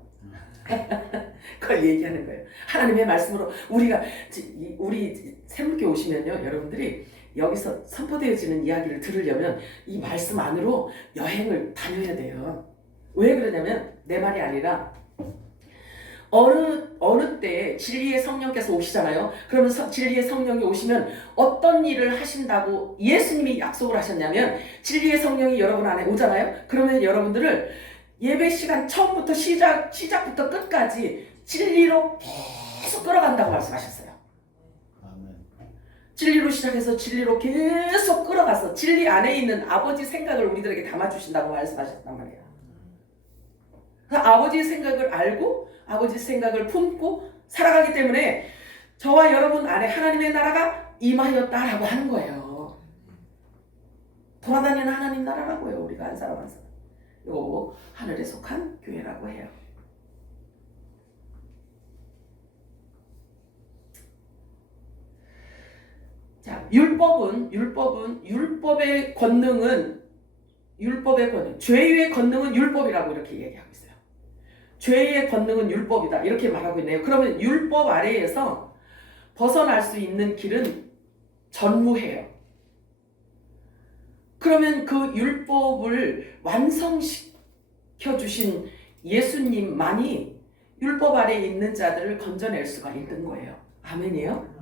그걸 얘기하는 거예요. 하나님의 말씀으로 우리 새롭게 오시면요, 여러분들이 여기서 선포되어지는 이야기를 들으려면 이 말씀 안으로 여행을 다녀야 돼요. 왜 그러냐면 내 말이 아니라 어느 때 진리의 성령께서 오시잖아요. 그러면 진리의 성령이 오시면 어떤 일을 하신다고 예수님이 약속을 하셨냐면 진리의 성령이 여러분 안에 오잖아요. 그러면 여러분들을 예배 시간 처음부터 시작부터 끝까지 진리로 계속 끌어간다고 말씀하셨어요. 진리로 시작해서 진리로 계속 끌어가서 진리 안에 있는 아버지 생각을 우리들에게 담아주신다고 말씀하셨단 말이에요. 아버지의 생각을 알고 아버지 생각을 품고 살아가기 때문에 저와 여러분 안에 하나님의 나라가 임하였다라고 하는 거예요. 돌아다니는 하나님 나라라고요. 우리가 한 사람 한 사람. 이거 하늘에 속한 교회라고 해요. 자, 율법의 권능은 죄의 권능은 율법이라고 이렇게 얘기하고 있어요. 죄의 권능은 율법이다 이렇게 말하고 있네요. 그러면 율법 아래에서 벗어날 수 있는 길은 전무해요. 그러면 그 율법을 완성시켜 주신 예수님만이 율법 아래에 있는 자들을 건져낼 수가 있는 거예요. 아멘이에요?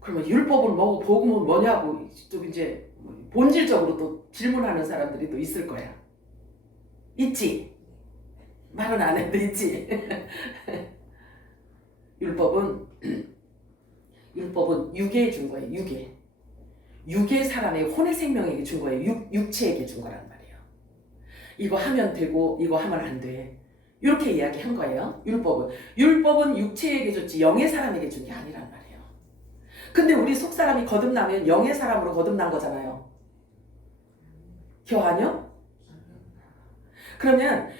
그러면 율법은 뭐고 복음은 뭐냐고 또 이제 본질적으로 또 질문하는 사람들이 또 있을 거야. 있지? 말은 안 해도 있지? 율법은 육에게 준 거예요. 육의 사람의 혼의 생명에게 준 거예요. 육체에게 준 거란 말이에요. 이거 하면 되고 이거 하면 안 돼. 이렇게 이야기한 거예요. 율법은 육체에게 줬지 영의 사람에게 준 게 아니란 말이에요. 근데 우리 속사람이 거듭나면 영의 사람으로 거듭난 거잖아요. 기억하냐? 그러면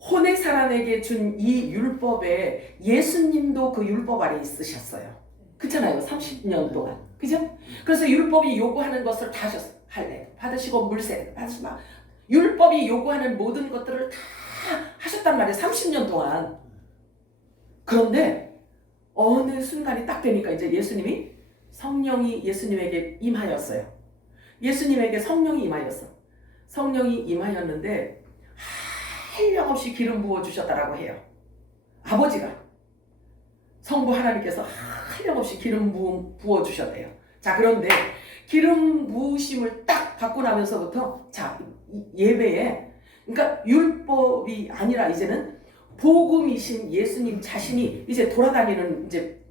혼의 사람에게 준 이 율법에 예수님도 그 율법 아래 있으셨어요. 그렇잖아요. 30년 동안. 그죠? 그래서 율법이 요구하는 것을 다 하셨어요. 할례 받으시고 물세 받으시고 율법이 요구하는 모든 것들을 다 하셨단 말이에요. 30년 동안. 그런데 어느 순간이 딱 되니까 이제 예수님이 성령이 예수님에게 임하였어요. 예수님에게 성령이 임하였어. 성령이 임하였는데 한량없이 기름 부어 주셨다라고 해요. 아버지가 성부 하나님께서 한량없이 기름 부어 주셨대요. 자, 그런데 기름 부으심을 딱 받고 나면서부터 자, 예배에 그러니까 율법이 아니라 이제는 복음이신 예수님 자신이 이제 돌아다니는 이제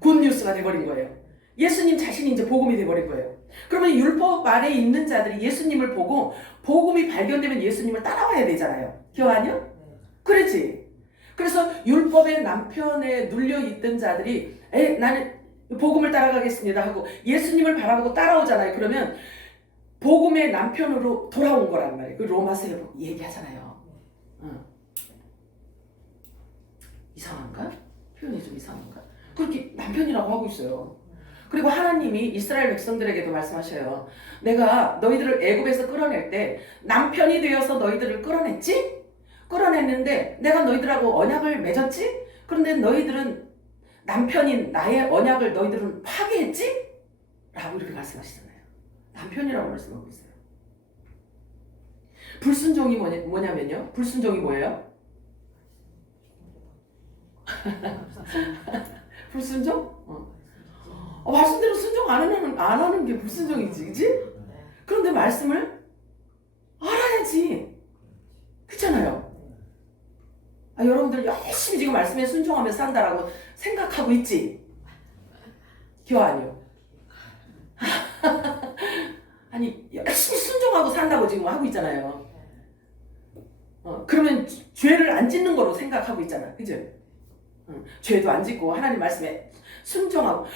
굿뉴스가 돼버린 거예요. 예수님 자신이 이제 복음이 돼버린 거예요. 그러면 율법 아래에 있는 자들이 예수님을 보고 복음이 발견되면 예수님을 따라와야 되잖아요. 기억하냐? 그렇지. 그래서 율법의 남편에 눌려있던 자들이 나는 복음을 따라가겠습니다 하고 예수님을 바라보고 따라오잖아요. 그러면 복음의 남편으로 돌아온 거란 말이에요. 그 로마서에 얘기하잖아요. 이상한가? 표현이 좀 이상한가? 그렇게 남편이라고 하고 있어요. 그리고 하나님이 이스라엘 백성들에게도 말씀하셔요. 내가 너희들을 애굽에서 끌어낼 때 남편이 되어서 너희들을 끌어냈지? 끌어냈는데 내가 너희들하고 언약을 맺었지? 그런데 너희들은 남편인 나의 언약을 너희들은 파괴했지? 라고 이렇게 말씀하시잖아요. 남편이라고 말씀하고 있어요. 불순종이 뭐냐면요. 불순종이 뭐예요? 불순종? 말씀대로 순종 안 하는 게 불순종이지, 그치? 그런데 말씀을 알아야지. 그렇잖아요. 여러분들 열심히 지금 말씀에 순종하며 산다라고 생각하고 있지? 기억 아니요? 아니, 열심히 순종하고 산다고 지금 하고 있잖아요. 그러면 죄를 안 짓는 거로 생각하고 있잖아. 그죠? 죄도 안 짓고 하나님 말씀에 순종하고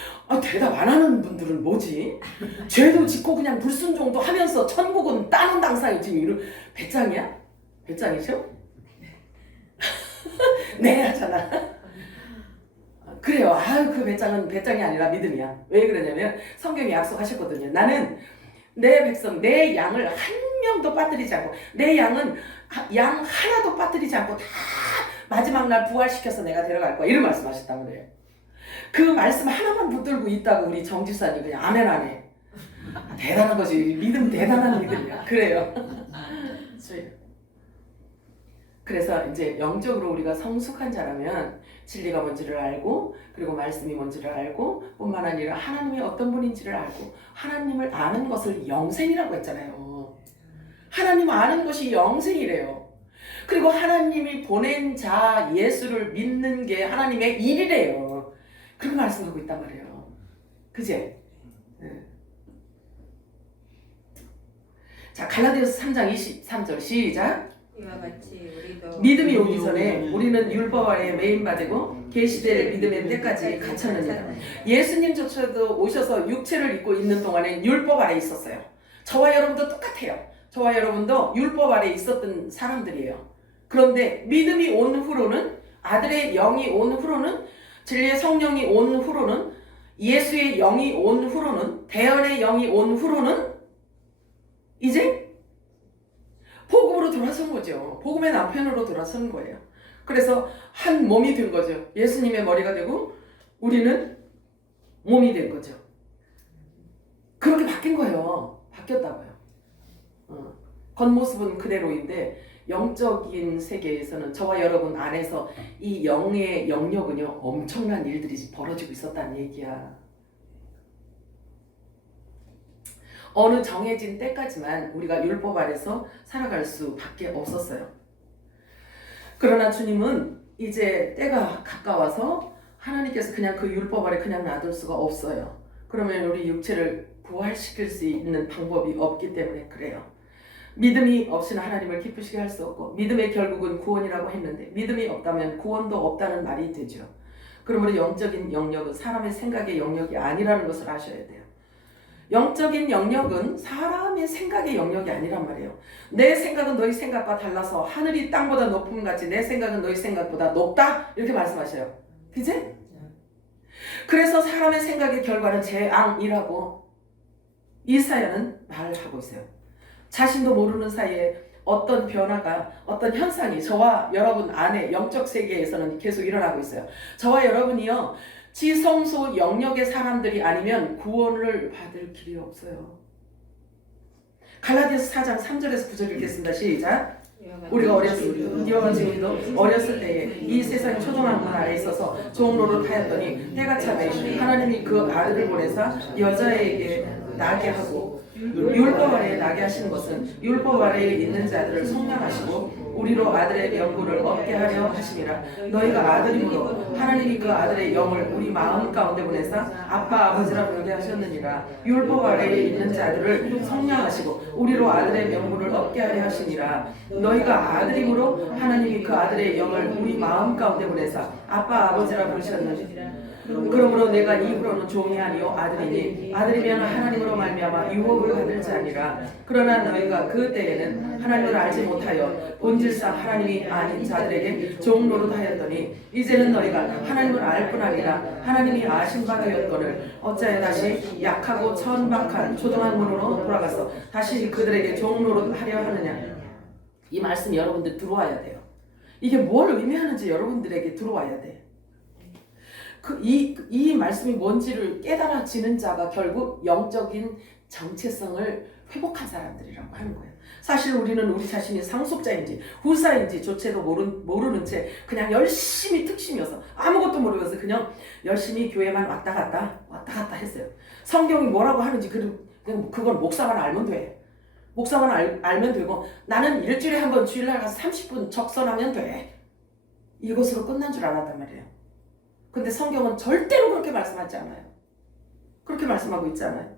대답 안 하는 분들은 뭐지? 죄도 짓고 그냥 불순종도 하면서 천국은 따는 당상이 지금 이런 배짱이야? 배짱이죠? 네 하잖아. 그래요. 그 배짱은 배짱이 아니라 믿음이야. 왜 그러냐면 성경이 약속하셨거든요. 나는 내 백성, 내 양을 한 명도 빠뜨리지 않고 내 양은 양 하나도 빠뜨리지 않고 다 마지막 날 부활시켜서 내가 데려갈 거야. 이런 말씀하셨단 말이에요. 그 말씀 하나만 붙들고 있다고 우리 정지사님 그냥 아멘 안 해. 대단한 거지. 믿음 대단한 믿음이야. 그래요. 그래서 이제 영적으로 우리가 성숙한 자라면 진리가 뭔지를 알고 그리고 말씀이 뭔지를 알고 뿐만 아니라 하나님이 어떤 분인지를 알고 하나님을 아는 것을 영생이라고 했잖아요. 하나님 아는 것이 영생이래요. 그리고 하나님이 보낸 자 예수를 믿는 게 하나님의 일이래요. 그렇게 말씀하고 있단 말이에요. 그제? 자, 갈라디아서 3장 23절 시작. 이와 같이 우리도 믿음이 오기 전에 우리는 율법 아래에 매인받고 계시될 믿음의 때까지 갇혔느니라. 예수님조차도 오셔서 육체를 입고 있는 동안에 율법 아래에 있었어요. 저와 여러분도 똑같아요. 저와 여러분도 율법 아래에 있었던 사람들이에요. 그런데 믿음이 온 후로는 아들의 영이 온 후로는 진리의 성령이 온 후로는, 예수의 영이 온 후로는, 대언의 영이 온 후로는 이제 복음으로 돌아선 거죠. 복음의 남편으로 돌아선 거예요. 그래서 한 몸이 된 거죠. 예수님의 머리가 되고 우리는 몸이 된 거죠. 그렇게 바뀐 거예요. 바뀌었다고요. 겉모습은 그대로인데 영적인 세계에서는 저와 여러분 안에서 이 영의 영역은요 엄청난 일들이 벌어지고 있었다는 얘기야. 어느 정해진 때까지만 우리가 율법 아래서 살아갈 수밖에 없었어요. 그러나 주님은 이제 때가 가까워서 하나님께서 그냥 그 율법 아래 그냥 놔둘 수가 없어요. 그러면 우리 육체를 부활시킬 수 있는 방법이 없기 때문에 그래요. 믿음이 없이는 하나님을 기쁘시게 할 수 없고, 믿음의 결국은 구원이라고 했는데 믿음이 없다면 구원도 없다는 말이 되죠. 그러므로 영적인 영역은 사람의 생각의 영역이 아니라는 것을 아셔야 돼요. 영적인 영역은 사람의 생각의 영역이 아니란 말이에요. 내 생각은 너희 생각과 달라서 하늘이 땅보다 높음 같이 내 생각은 너희 생각보다 높다 이렇게 말씀하셔요. 그치? 그래서 사람의 생각의 결과는 재앙이라고 이사야는 말하고 있어요. 자신도 모르는 사이에 어떤 변화가, 어떤 현상이 저와 여러분 안에 영적 세계에서는 계속 일어나고 있어요. 저와 여러분이요 지성소 영역의 사람들이 아니면 구원을 받을 길이 없어요. 갈라디아서 4장 3절에서 9절 읽겠습니다. 시작. 우리가 이와 같이 우리도 어렸을 때에 이 세상의 초등학문 아래 있어서 종로를 하였더니 때가 차매 하나님이 그 아들을 보내사 여자에게 나게 하고 율법 아래에 나게 하신 것은 율법 아래에 있는 자들을 성량하시고 우리로 아들의 명분을 얻게 하려 하심이라. 너희가 아들이므로 하나님이 그 아들의 영을 우리 마음 가운데 보내사 아빠 아버지라 부르게 하셨느니라. 율법 아래에 있는 자들을 성량하시고 우리로 아들의 명분을 얻게 하려 하시니라. 너희가 아들이므로 하나님이 그 아들의 영을 우리 마음 가운데 보내사 아빠 아버지라 부르셨느니라. 그러므로 내가 이후로는 종이 아니요 아들이니 아들이면 하나님으로 말미암아 유업을 받을 자니라. 그러나 너희가 그 때에는 하나님을 알지 못하여 본질상 하나님이 아닌 자들에게 종 노릇하였더니 이제는 너희가 하나님을 알 뿐 아니라 하나님이 아신 바 되었거늘 어찌하여 다시 약하고 천박한 초등학문으로 돌아가서 다시 그들에게 종 노릇하려 하느냐. 이 말씀이 여러분들 들어와야 돼요. 이게 뭘 의미하는지 여러분들에게 들어와야 돼. 이 말씀이 뭔지를 깨달아지는 자가 결국 영적인 정체성을 회복한 사람들이라고 하는 거예요. 사실 우리는 우리 자신이 상속자인지 후사인지 조차도 모르는 채 그냥 열심히 특심이어서 아무것도 모르면서 그냥 열심히 교회만 왔다 갔다 했어요. 성경이 뭐라고 하는지 그건 목사만 알면 돼. 목사만 알면 되고 나는 일주일에 한 번 주일날 가서 30분 적선하면 돼. 이것으로 끝난 줄 알았단 말이에요. 근데 성경은 절대로 그렇게 말씀하지 않아요. 그렇게 말씀하고 있잖아요.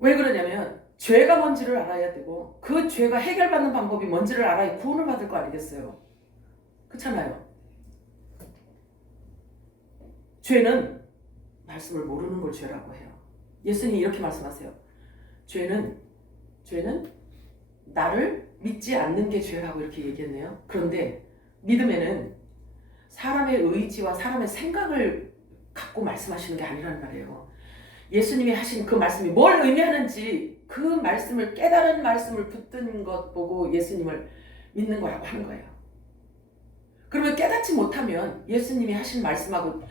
왜 그러냐면 죄가 뭔지를 알아야 되고 그 죄가 해결받는 방법이 뭔지를 알아야 구원을 받을 거 아니겠어요. 그렇잖아요. 죄는 말씀을 모르는 걸 죄라고 해요. 예수님이 이렇게 말씀하세요. 죄는 나를 믿지 않는 게 죄라고 이렇게 얘기했네요. 그런데 믿음에는 사람의 의지와 사람의 생각을 갖고 말씀하시는 게 아니라는 말이에요. 예수님이 하신 그 말씀이 뭘 의미하는지 그 말씀을 깨달은 말씀을 붙든 것 보고 예수님을 믿는 거라고 하는 거예요. 그러면 깨닫지 못하면 예수님이 하신 말씀하고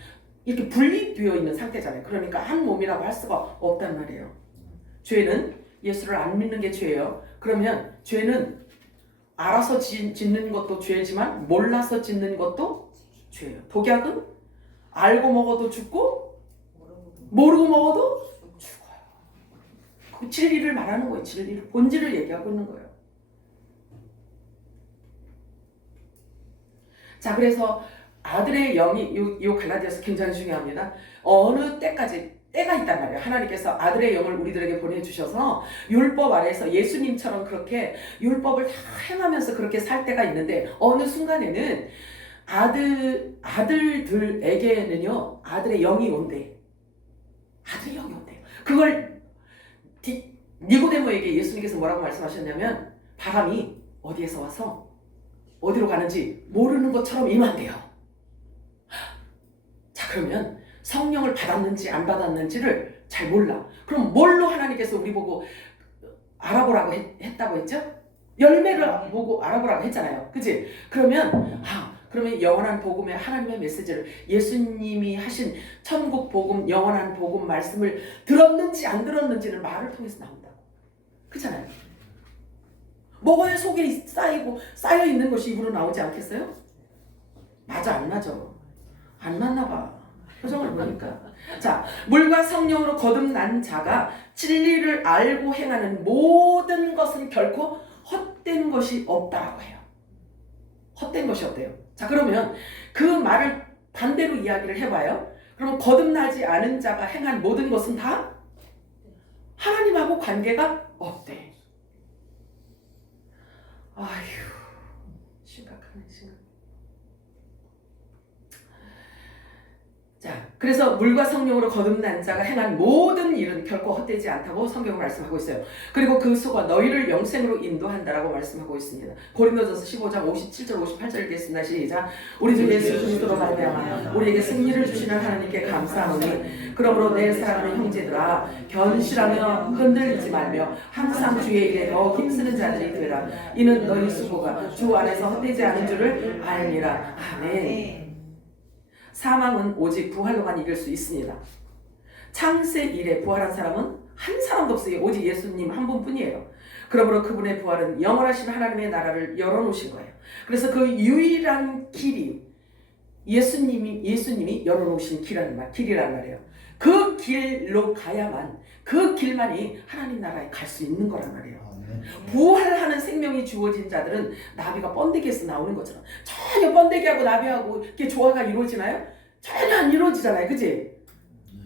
이렇게 분리되어 있는 상태잖아요. 그러니까 한 몸이라고 할 수가 없단 말이에요. 죄는 예수를 안 믿는 게 죄예요. 그러면 죄는 알아서 짓는 것도 죄지만 몰라서 짓는 것도 죄예요. 독약은 알고 먹어도 죽고 모르고 먹어도 죽어요. 그 진리를 말하는 거예요. 진리를, 본질을 얘기하고 있는 거예요. 자, 그래서 아들의 영이 이 갈라디아서 굉장히 중요합니다. 어느 때까지 때가 있단 말이에요. 하나님께서 아들의 영을 우리들에게 보내주셔서 율법 아래에서 예수님처럼 그렇게 율법을 다 행하면서 그렇게 살 때가 있는데 어느 순간에는 아들들에게는요 아들의 영이 온대. 아들의 영이 온대요. 그걸 니고데모에게 예수님께서 뭐라고 말씀하셨냐면 바람이 어디에서 와서 어디로 가는지 모르는 것처럼 임한대요. 그러면 성령을 받았는지 안 받았는지를 잘 몰라. 그럼 뭘로 하나님께서 우리 보고 알아보라고 했다고 했죠? 열매를 보고 알아보라고 했잖아요. 그치? 그러면 영원한 복음의 하나님의 메시지를 예수님이 하신 천국 복음, 영원한 복음 말씀을 들었는지 안 들었는지는 말을 통해서 나온다고. 그렇잖아요. 먹어야 속에 쌓여 있는 것이 입으로 나오지 않겠어요? 맞아, 안 맞아? 안 맞나 봐. 표정을 보니까. 자, 물과 성령으로 거듭난 자가 진리를 알고 행하는 모든 것은 결코 헛된 것이 없다라고 해요. 헛된 것이 없대요. 자, 그러면 그 말을 반대로 이야기를 해봐요. 그러면 거듭나지 않은 자가 행한 모든 것은 다 하나님하고 관계가 없대. 아휴, 심각하네, 심각. 자, 그래서 물과 성령으로 거듭난 자가 행한 모든 일은 결코 헛되지 않다고 성경은 말씀하고 있어요. 그리고 그 수가 너희를 영생으로 인도한다라고 말씀하고 있습니다. 고린도전서 15장 57절 58절 읽겠습니다. 시작. 우리 주 예수 그리스도로 말미암아 우리에게 승리를 주시는 하나님께 감사하노니 그러므로 내 사랑하는 형제들아 견실하며 흔들리지 말며 항상 주의 일에 더 힘쓰는 자들이 되라. 이는 너희 수고가 주 안에서 헛되지 않은 줄을 알미라. 아멘. 사망은 오직 부활로만 이길 수 있습니다. 창세 이래 부활한 사람은 한 사람도 없어요. 오직 예수님 한 분뿐이에요. 그러므로 그분의 부활은 영원하신 하나님의 나라를 열어놓으신 거예요. 그래서 그 유일한 길이 예수님이 열어놓으신 길이란 말이에요. 그 길로 가야만, 그 길만이 하나님 나라에 갈 수 있는 거란 말이에요. 부활하는 생명이 주어진 자들은 나비가 번데기에서 나오는 것처럼 전혀 번데기하고 나비하고 이렇게 조화가 이루어지나요? 전혀 안 이루어지잖아요. 그치?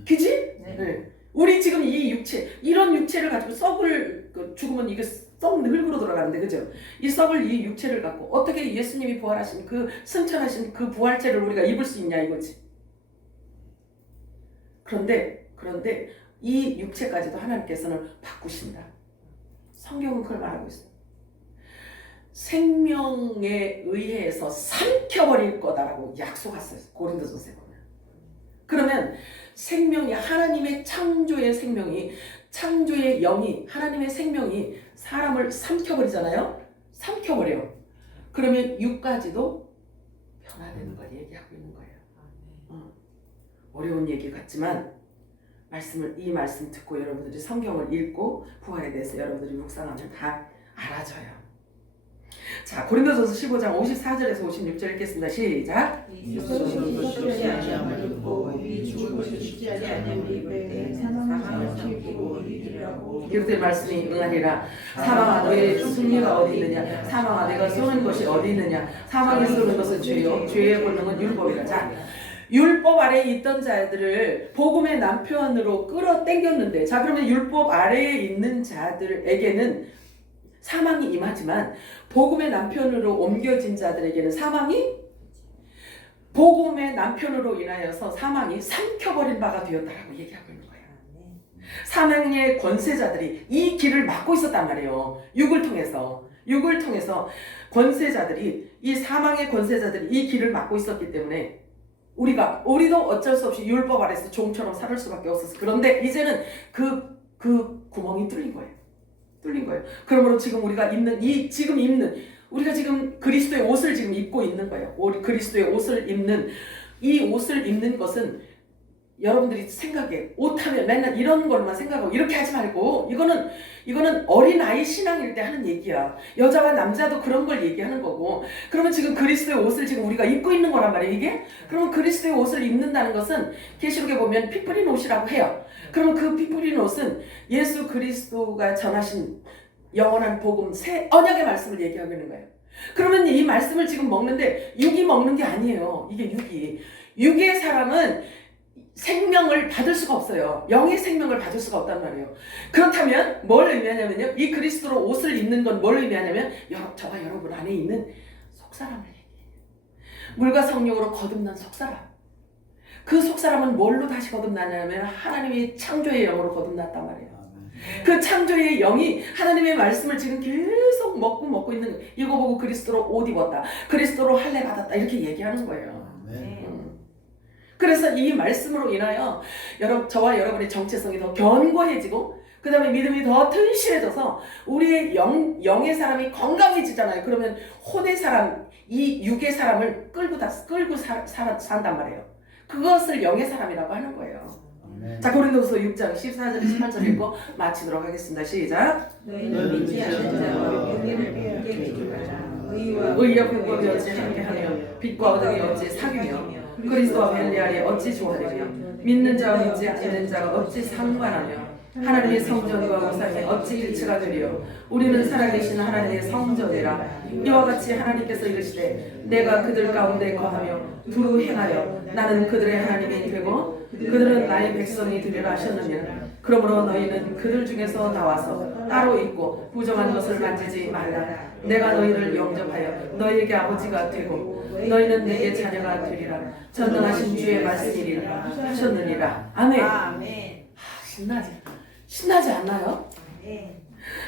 그치? 네. 우리 지금 이 육체, 이런 육체를 가지고 죽으면 이게 썩 늙으로 돌아가는데, 그죠? 이 썩을 이 육체를 갖고 어떻게 예수님이 부활하신 그 승천하신 그 부활체를 우리가 입을 수 있냐 이거지. 그런데 이 육체까지도 하나님께서는 바꾸신다. 성경은 그걸 말하고 있어요. 생명에 의해서 삼켜버릴 거다라고 약속했어요. 고린도전서에 보면. 그러면 생명이 하나님의 창조의 생명이 창조의 영이 하나님의 생명이 사람을 삼켜버리잖아요. 삼켜버려요. 그러면 육까지도 변화되는 걸 얘기하고 있는 거예요. 어려운 얘기 같지만 이 말씀 듣고 여러분들이 성경을 읽고 부활에 대해서 여러분들이 묵상하면 다 알아져요. 자, 고린도전서 15장 54절에서 56절 읽겠습니다. 시작. 기록된 말씀이 응하리라. 사망아 너의 승리가 어디 있느냐? 사망아 내가 쏘는 것이 어디 있느냐? 사망에 쏘는 것은 죄요 죄의 권능은 율법이라. 자, 율법 아래에 있던 자들을 복음의 남편으로 끌어당겼는데, 자 그러면 율법 아래에 있는 자들에게는 사망이 임하지만 복음의 남편으로 옮겨진 자들에게는 사망이 복음의 남편으로 인하여서 사망이 삼켜버린 바가 되었다라고 얘기하고 있는 거예요. 사망의 권세자들이 이 길을 막고 있었단 말이에요. 육을 통해서 권세자들이, 이 사망의 권세자들이 이 길을 막고 있었기 때문에 우리도 어쩔 수 없이 율법 아래서 종처럼 살 수밖에 없었어. 그런데 이제는 그 구멍이 뚫린 거예요. 그러므로 지금 우리가 우리가 지금 그리스도의 옷을 지금 입고 있는 거예요. 그리스도의 옷을 입는, 이 옷을 입는 것은 여러분들이 생각해. 옷하면 맨날 이런 걸만 생각하고 이렇게 하지 말고, 이거는 어린아이 신앙일 때 하는 얘기야. 여자와 남자도 그런 걸 얘기하는 거고. 그러면 지금 그리스도의 옷을 지금 우리가 입고 있는 거란 말이에요, 이게? 그러면 그리스도의 옷을 입는다는 것은 계시록에 보면 피 뿌린 옷이라고 해요. 그러면 그 피 뿌린 옷은 예수 그리스도가 전하신 영원한 복음, 새 언약의 말씀을 얘기하고 있는 거예요. 그러면 이 말씀을 지금 먹는데 육이 먹는 게 아니에요. 이게 육의 사람은 생명을 받을 수가 없어요. 영의 생명을 받을 수가 없단 말이에요. 그렇다면 뭘 의미하냐면요, 이 그리스도로 옷을 입는 건 뭘 의미하냐면 저와 여러분 안에 있는 속사람을 얘기해요. 물과 성령으로 거듭난 속사람. 그 속사람은 뭘로 다시 거듭나냐면 하나님의 창조의 영으로 거듭났단 말이에요. 그 창조의 영이 하나님의 말씀을 지금 계속 먹고 있는 거예요. 이거 보고 그리스도로 옷 입었다, 그리스도로 할례 받았다, 이렇게 얘기하는 거예요. 그래서 이 말씀으로 인하여 저와 여러분의 정체성이 더 견고해지고 그 다음에 믿음이 더 튼실해져서 우리의 영의 사람이 건강해지잖아요. 그러면 혼의 사람, 이 육의 사람을 끌고 산단 말이에요. 그것을 영의 사람이라고 하는 거예요. 자, 고린도후서 6장 14절 18절 읽고 마치도록 하겠습니다. 시작. 너희는 믿지 않는 자와 용기를 깨게 주라. 의와 불법이 어찌 함께하며 빛과 어둠이 어찌 사귀며 그리스도와 벨리알이 어찌 조화되며 믿는 자와 믿지 않는 자가 어찌 상관하며 하나님의 성전과 우상이 어찌 일치가 되리요. 우리는 살아계신 하나님의 성전이라. 이와 같이 하나님께서 이르시되 내가 그들 가운데 거하며 두루 행하여 나는 그들의 하나님이 되고 그들은 나의 백성이 되리라 하셨느니라. 그러므로 너희는 그들 중에서 나와서 따로 있고 부정한 것을 만지지 말라. 내가 너희를 영접하여 너희에게 아버지가 되고 너희는 내게 자녀가 되리라. 전능하신 주의 말씀이리라 하셨느니라. 아멘. 신나지 않나요?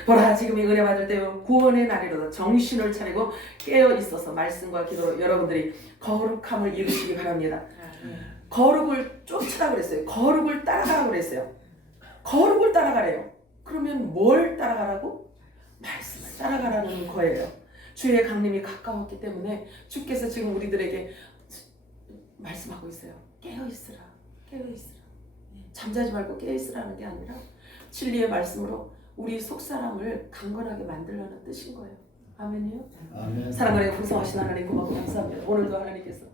보라, 지금 이 은혜 받을 때 구원의 날이로다. 정신을 차리고 깨어 있어서 말씀과 기도로 여러분들이 거룩함을 이루시기 바랍니다. 거룩을 쫓으라 그랬어요. 거룩을 따라가라고 그랬어요. 거룩을 따라가래요. 그러면 뭘 따라가라고? 말씀을 따라가라는 거예요. 주의 강림이 가까웠기 때문에 주께서 지금 우리들에게 말씀하고 있어요. 깨어 있으라. 잠자지 말고 깨어 있으라는 게 아니라 진리의 말씀으로 우리 속사람을 강건하게 만들라는 뜻인 거예요. 아멘이요? 아멘. 사랑하는 풍성하신 하나님 고맙고 감사합니다. 오늘도 하나님께서